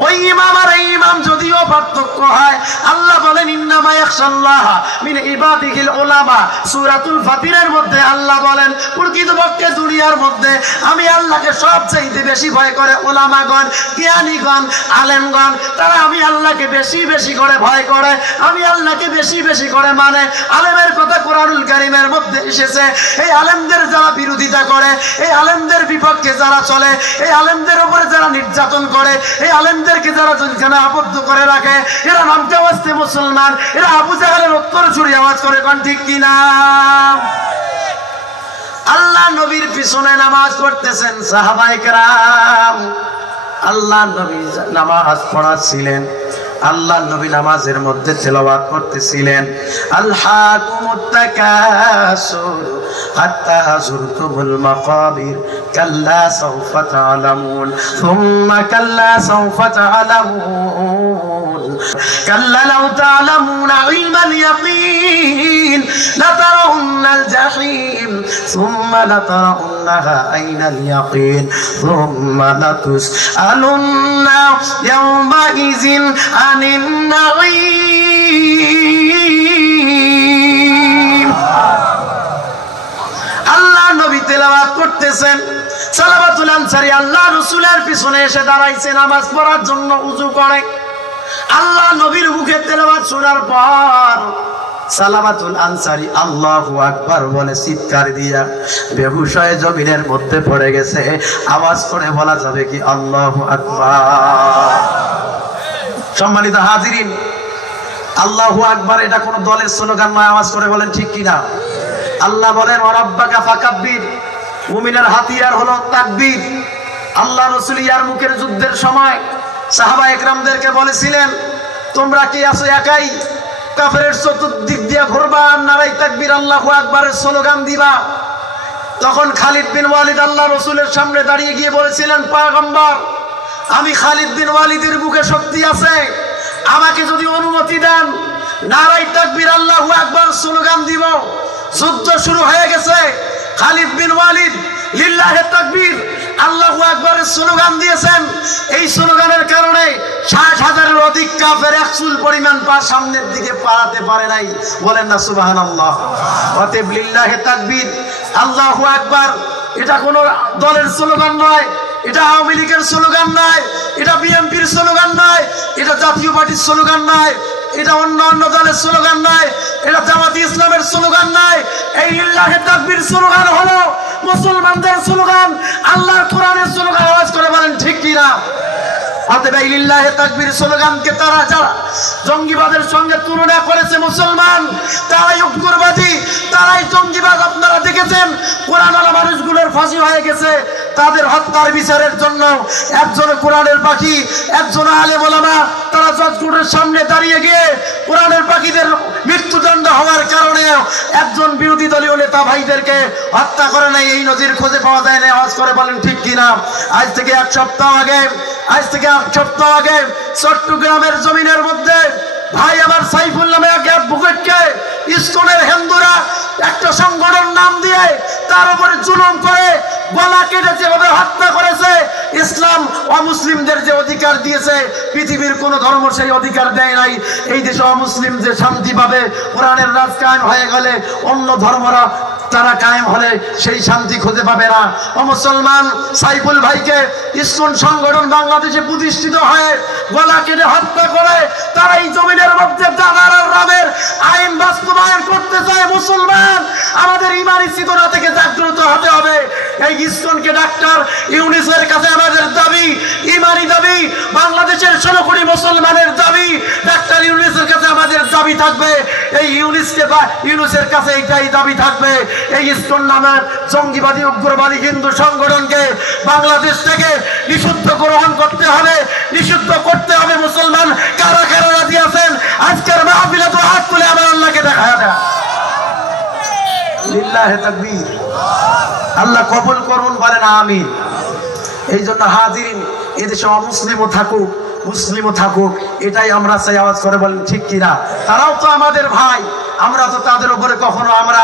ওই ইমাম আর এই ইমাম যদিও পার্থক্য হয়, আল্লাহ বলেন ইন্নামা ইয়াখশাল্লাহ মিন ইবাদিহিল উলামা। সূরাতুল ফাতিরের মধ্যে আল্লাহ বলেন প্রকৃতপক্ষে দুনিয়ার মধ্যে আমি আল্লাহকে সবচেয়ে বেশি ভয় করে উলামাগণ, জ্ঞানীগণ, আলেমগণ। তারা আমি আল্লাহকে বেশি বেশি করে ভয় করে, আমি আল্লাহকে বেশি বেশি করে মানে। আলেমের কথা কোরআনুল কারীমের মধ্যে এসেছে। এই আলেমদের যারা বিরোধিতা করে, এই আলেমদের বিপক্ষে যারা চলে, এই আলেমদের উপরে যারা নির্যাতন করে, এই আলেমদেরকে যারা জেলখানে আবদ্ধ করে রাখে, এরা নামতে আসতে মুসলমান, এরা আবু জাহেলের উত্তর ছুরি আওয়াজ করে, কোন ঠিক কিনা? আল্লাহ নবীর পিছনে নামাজ পড়তেছেন সাহাবায়ে কেরাম। আল্লাহ নবী নামাজ পড়াচ্ছিলেন, আল্লাহ নবী নামাজের মধ্যে তেলাওয়াত করতেছিলেন, আলহাকুমুত তাকাসুর হাত্তা যুরতুমুল মাকাবির কাল্লা সাওফা তা'লামুন সুম্মা কাল্লা সাওফা তা'লামুন কাল্লা লাউ তা'লামুনা ইলমাল ইয়াকিন লাতারাউন্নাল জাহিম সুম্মা লাতারাউন্নাহা আইনাল ইয়াকিন সুম্মা লাতুসআলুন্না ইয়াওমা ইযিন আনিন নাঈম। আল্লাহ নবী তেলাওয়াত করতেছেন, সালাবাতুল আনসারী আল্লাহ রাসূলের পিছনে এসে দাঁড়াইছে নামাজ পড়ার জন্য, ওযু করে। আল্লাহ নবীর মুখে তেলাওয়াত শোনার পর সালাবাতুল আনসারী আল্লাহু আকবার বলে চিৎকার দিয়া বেহুশ হয়ে জমিনের মধ্যে পড়ে গেছে। আওয়াজ করে বলা যাবে কি আল্লাহু আকবার? সম্মানিত হাজিরিন, আল্লাহু আকবার এটা কোন দলের স্লোগান নয়। আওয়াজ করে বলেন ঠিক কিনা? আল্লাহ বলেন ওয়ারাব্বাকা ফাকাব্বির, মুমিনের হাতিয়ার হলো তাকবীর। আল্লাহ রাসূল ইয়ারমুকের যুদ্ধের সময় সাহাবা একরামদেরকে বলেছিলেন, তোমরা কি আছো একাই কাফেরের চতুর্দিক দিয়ে ঘুরবা আর নারাই তাকবীর আল্লাহু আকবারের স্লোগান দিবা? তখন খালিদ বিন ওয়ালিদ আল্লাহ রাসূলের সামনে দাঁড়িয়ে গিয়ে বলেছিলেন, পয়গম্বর, আমি খালিদ বিন ওয়ালিদের বুকে শক্তি আছে, আমাকে যদি অনুমতি দেন নারাই তাকবীর আল্লাহু আকবার স্লোগান দিব। যুদ্ধ শুরু হয়ে গেছে। খালিদ বিন ওয়ালিদ লিল্লাহি তাকবীর আল্লাহু আকবারের স্লোগান দিয়েছেন। এই স্লোগানের কারণে ৬০,০০০-এর অধিক কাফের এক চুল পরিমাণ পা সামনের দিকে পালাতে পারে নাই। বলেন না সুবহানাল্লাহ। অতএব লিল্লাহি তাকবীর আল্লাহু আকবার এটা কোন দলের স্লোগান নয়, এটা আওয়ামী লীগের স্লোগান নয়, এটা বিএনপির স্লোগান নয়, এটা জাতীয় পার্টির স্লোগান নয়, এটা অন্য অন্য দলের স্লোগান নয়, এটা জামাত ইসলামের স্লোগান নয়। এই লিল্লাহি তাকবীর স্লোগান হলো মুসলমানদের স্লোগান, আল্লাহর কোরআনের স্লোগান। আওয়াজ করে বলেন ঠিক কিনা? অতএব এই লিল্লাহি তাকবীর স্লোগানকে তারা যারা জঙ্গিবাদের সঙ্গে তুলনা করেছে মুসলমান, তারাই উগ্রবাদী, তারাই জঙ্গিবাদ। আপনারা দেখেছেন কোরআনওয়ালা মানুষগুলোর ফাঁসি হয়ে গেছে, তাদের হত্যার বিচারের জন্য একজন কোরআনের পাখি, একজন আলেম ওলামা, তারা জজ কোর্টের সামনে দাঁড়িয়ে গিয়ে কোরআনের পাখিদের মৃত্যুদণ্ড হওয়ার কারণে একজন বিরোধী দলীয় নেতা ভাইদেরকে হত্যা করে নাই। এই নজির খুঁজে পাওয়া যায় না। আওয়াজ করে বলেন ঠিক কিনা? আজ থেকে এক সপ্তাহ আগে চট্টগ্রামের জমিনের মধ্যে ভাই আমার সাইফুল নামে এক অ্যাডভোকেটকে ইসকনের হিন্দুরা একটা সংগঠন নাম দিয়ে তার উপরে জুলুম করে গলা কেটে যেভাবে হত্যা করেছে, ইসলাম অমুসলিমদের যে অধিকার দিয়েছে পৃথিবীর কোন ধর্ম সেই অধিকার দেয় নাই। এই দেশে অমুসলিম যে শান্তি পাবে, কোরআনের রাজ কায়েম হয়ে গেলে অন্য ধর্মরা তারা কায়েম হলে সেই শান্তি খুঁজে পাবে না। ও মুসলমান, সাইফুল ভাইকে ইসকন সংগঠন বাংলাদেশে প্রতিষ্ঠিত হয়ে গলা কেটে হত্যা করে তারা এই জমিনের মধ্যে দাদার আর রামের আইন বাস্তবায়ন করতে চায়। মুসলমান, আমাদের ইমানি চেতনা থেকে জাগ্রত হতে হবে। এই ইসকনকে ডাক্তার ইউনূসের কাছে আমাদের দাবি, ইমানি দাবি, বাংলাদেশের ১৬ কোটি মুসলমানের দাবি, ডাক্তার ইউনূসের কাছে আমাদের দাবি থাকবে। এই ইউনূসের কাছে এইটাই দাবি থাকবে, এই ইসকন নামের জঙ্গিবাদী উগ্রবাদী হিন্দু সংগঠনকে বাংলাদেশ থেকে নিষিদ্ধ গ্রহণ করতে হবে, নিষিদ্ধ করতে হবে। মুসলমান কারা কারা রাজি আছেন আজকের মাহফিলে তো হাত তুলে আমার আল্লাহকে দেখায় দেয়। লিল্লাহি তাকবীর। আল্লাহ কবুল করুন, বলেন আমিন। এই জন্য হাজিরিন, এদেশে অমুসলিমও থাকুক মুসলিমও থাকুক, এটাই আমরা চাই। আওয়াজ করে বলেন ঠিক কিনা? তারাও তো আমাদের ভাই, আমরা তো তাদের উপরে কখনো আমরা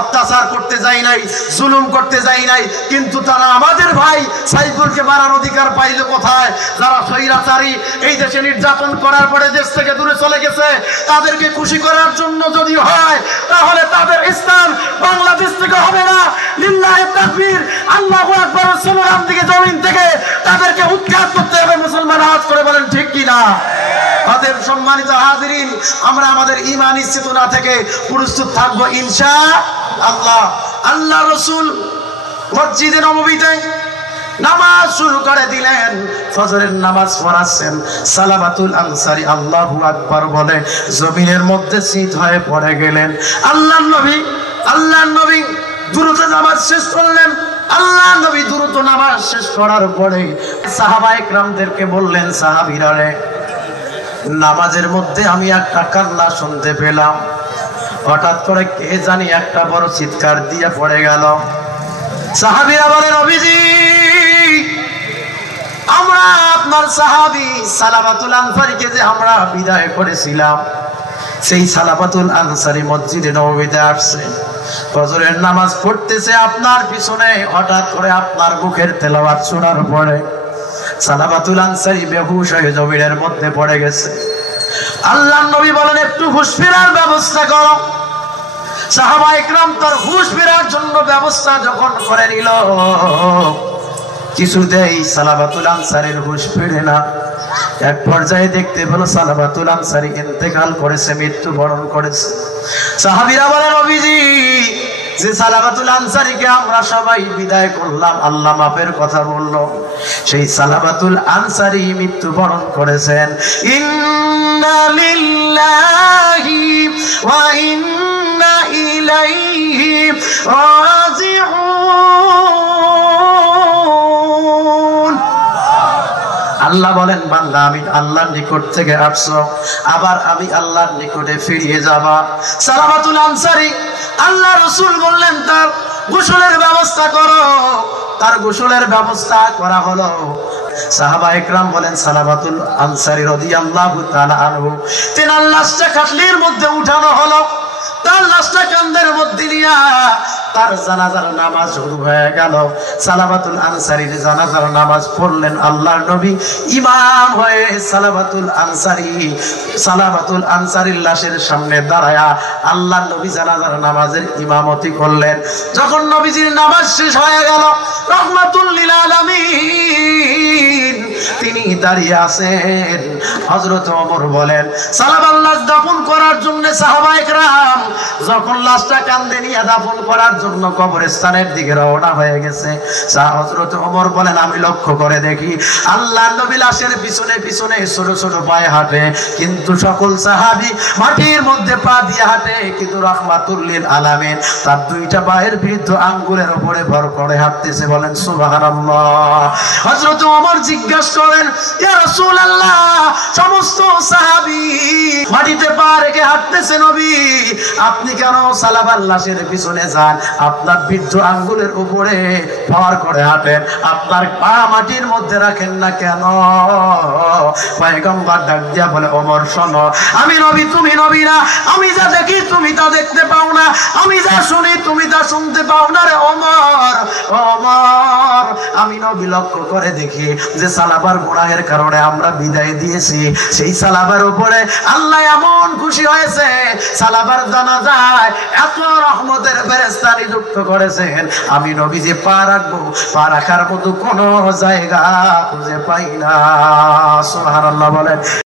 অত্যাচার করতে যাই নাই, জুলুম করতে যাই নাই, কিন্তু তারা আমাদের ভাই। সাইফুলকে মারার অধিকার পাইল কোথায়? যারা স্বৈরাচারী এই দেশে নির্যাতন করার পরে দেশ থেকে দূরে চলে গেছে, তাদেরকে খুশি করার জন্য যদি হয় তাহলে তাদের ইসলাম বাংলাদেশ থেকে হবে না। লিল্লাহি তাকবীর আল্লাহু আকবার স্লোগান থেকে জমিন থেকে তাদেরকে উৎখাত করতে হবে। মুসলমান, আওয়াজ করে বলেন ঠিক কিনা? অতএব সম্মানিত হাজিরিন, আমরা আমাদের ঈমানি চেতনা থেকে প্রস্তুত থাকবো ইনশাআল্লাহ। আল্লাহ রাসূল মসজিদে নববীতে নামাজ শুরু করে দিলেন, ফজরের নামাজ পড়াচ্ছেন। সালাবাতুল আনসারী আল্লাহু আকবার বলে জমিনের মধ্যে শীত হয়ে পড়ে গেলেন। আল্লাহর নবী দ্রুত নামাজ শেষ করলেন। আল্লাহ নবী দ্রুত নামাজ শেষ করার পরে সাহাবায়ে কেরামদেরকে বললেন, সাহাবীরা রে, নামাজের মধ্যে আমি একটা কান্না শুনতে পেলাম। হঠাৎ করে কে জানি একটা বড় চিৎকার দিয়ে পড়ে গেল। সাহাবীরা বলেন, নবীজি, আমরা আপনার সাহাবী সালাবাতুল আনসারীকে যে আমরা বিদায় করেছিলাম, সেই সালাবাতুল আনসারী মসজিদে নববীতে আসছে, ফজরের নামাজ পড়তেছে আপনার পিছনে। হঠাৎ করে আপনার মুখের তেলাওয়াত শোনার পরে সালাবাতুল আনসারী বেহুশ হয়ে জমিনের মধ্যে পড়ে গেছে। আল্লাহর নবী বলেন, একটু হুঁশ ফেরার ব্যবস্থা করো। সাহাবায়ে কেরাম তার হুঁশ ফেরার জন্য ব্যবস্থা যখন করে নিল, কিছুতেই সালাবাতুল আনসারীর হুঁশ ফিরে না। এক পর্যায়ে দেখতে পেল সালাবাতুল আনসারী ইন্তেকাল করেছে, মৃত্যুবরণ করেছে। সাহাবীরা বলেন, নবীজি, যে সালাবাতুল আনসারীকে আমরা সবাই বিদায় করলাম, আল্লাহ মাফের কথা বলল, সেই সালাবাতুল আনসারী মৃত্যুবরণ করেছেন। ইন্না লিল্লাহি ওয়া ইন্না ইলাইহি রাজিউন। আল্লাহ বলেন, বান্দা, আমি আল্লাহর নিকট থেকে আসছো, আবার আমি আল্লাহর নিকটে ফিরিয়ে যাবা। সালাবাতুল আনসারী, আল্লাহ রাসূল বললেন তার গোসলের ব্যবস্থা করো। তার গোসলের ব্যবস্থা করা হলো। সাহাবায়ে কেরাম বলেন, সালাবাতুল আনসারী রাদিয়াল্লাহু তাআলা আনহু, তিনার লাশটা খাটলির মধ্যে উঠানো হলো। তার লাশটা কাঁধের মধ্যে নিয়ে তার জানাজার নামাজ শুরু হয়ে গেল। সালাবাতুল আনসারীর জানাজার নামাজ পড়লেন আল্লাহর নবী ইমাম হয়ে। সালাবাতুল আনসারীর লাশের সামনে দাঁড়ায়া আল্লাহর নবী জানাজার নামাজের ইমামতি করলেন। যখন নবীজির নামাজ শেষ হয়ে গেল, রাহমাতুল লিল আলামিন তিনি দাঁড়িয়ে আছেন। হযরত ওমর বলেন, সালাবার লাশ দাফন করার জন্য সাহাবায়ে কেরাম যখন লাশটা কাঁধে নিয়ে দাফন করার জন্য কবরস্থানের দিকে রওনা হয়ে গেছে, হযরত ওমর বলেন, আমি লক্ষ্য করে দেখি আল্লাহর নবী লাশের পিছনে পিছনে ছোট ছোট পায়ে হাঁটে, কিন্তু সকল সাহাবী মাটির মধ্যে পা দিয়ে হাঁটে। কিন্তু রাহমাতুল লিল আলামিন তার দুইটা পায়ের বৃদ্ধ আঙ্গুলের উপরে ভর করে হাঁটতেছে। বলেন সুবহানাল্লাহ। হযরত ওমর জিজ্ঞাসা করেন, ইয়া রাসূলুল্লাহ, সমস্ত সাহাবী মাটিতে পা রেখে হাঁটতেছে, নবী আপনি কেন সালাবার লাশের পিছনে যান? আপনার বৃদ্ধ আঙ্গুলের উপরে ভর করে হাঁটেন, আপনার পা মাটির মধ্যে রাখেন না কেন? পয়গম্বর ডাক দিয়া বলে, ওমর শোনো, আমি নবী, তুমি নবী না। আমি যা দেখি তুমি তা দেখতে পাও না, আমি যা শুনি তুমি তা শুনতে পাও না রে ওমর। ওমর, আমি নবী লক্ষ্য করে দেখি যে সালাবার গুনাহের কারণে আমরা বিদায় দিয়েছি, সেই সালাবার উপরে আল্লাহ এমন খুশি হয়েছে, সালাবার জানাজায় এত রহমতের ফেরেশতা নিযুক্ত করেছেন, আমি নবী যে পা রাখবো, পা রাখার মতো কোনো জায়গা খুঁজে পাই না। সুবহানাল্লাহ বলেন।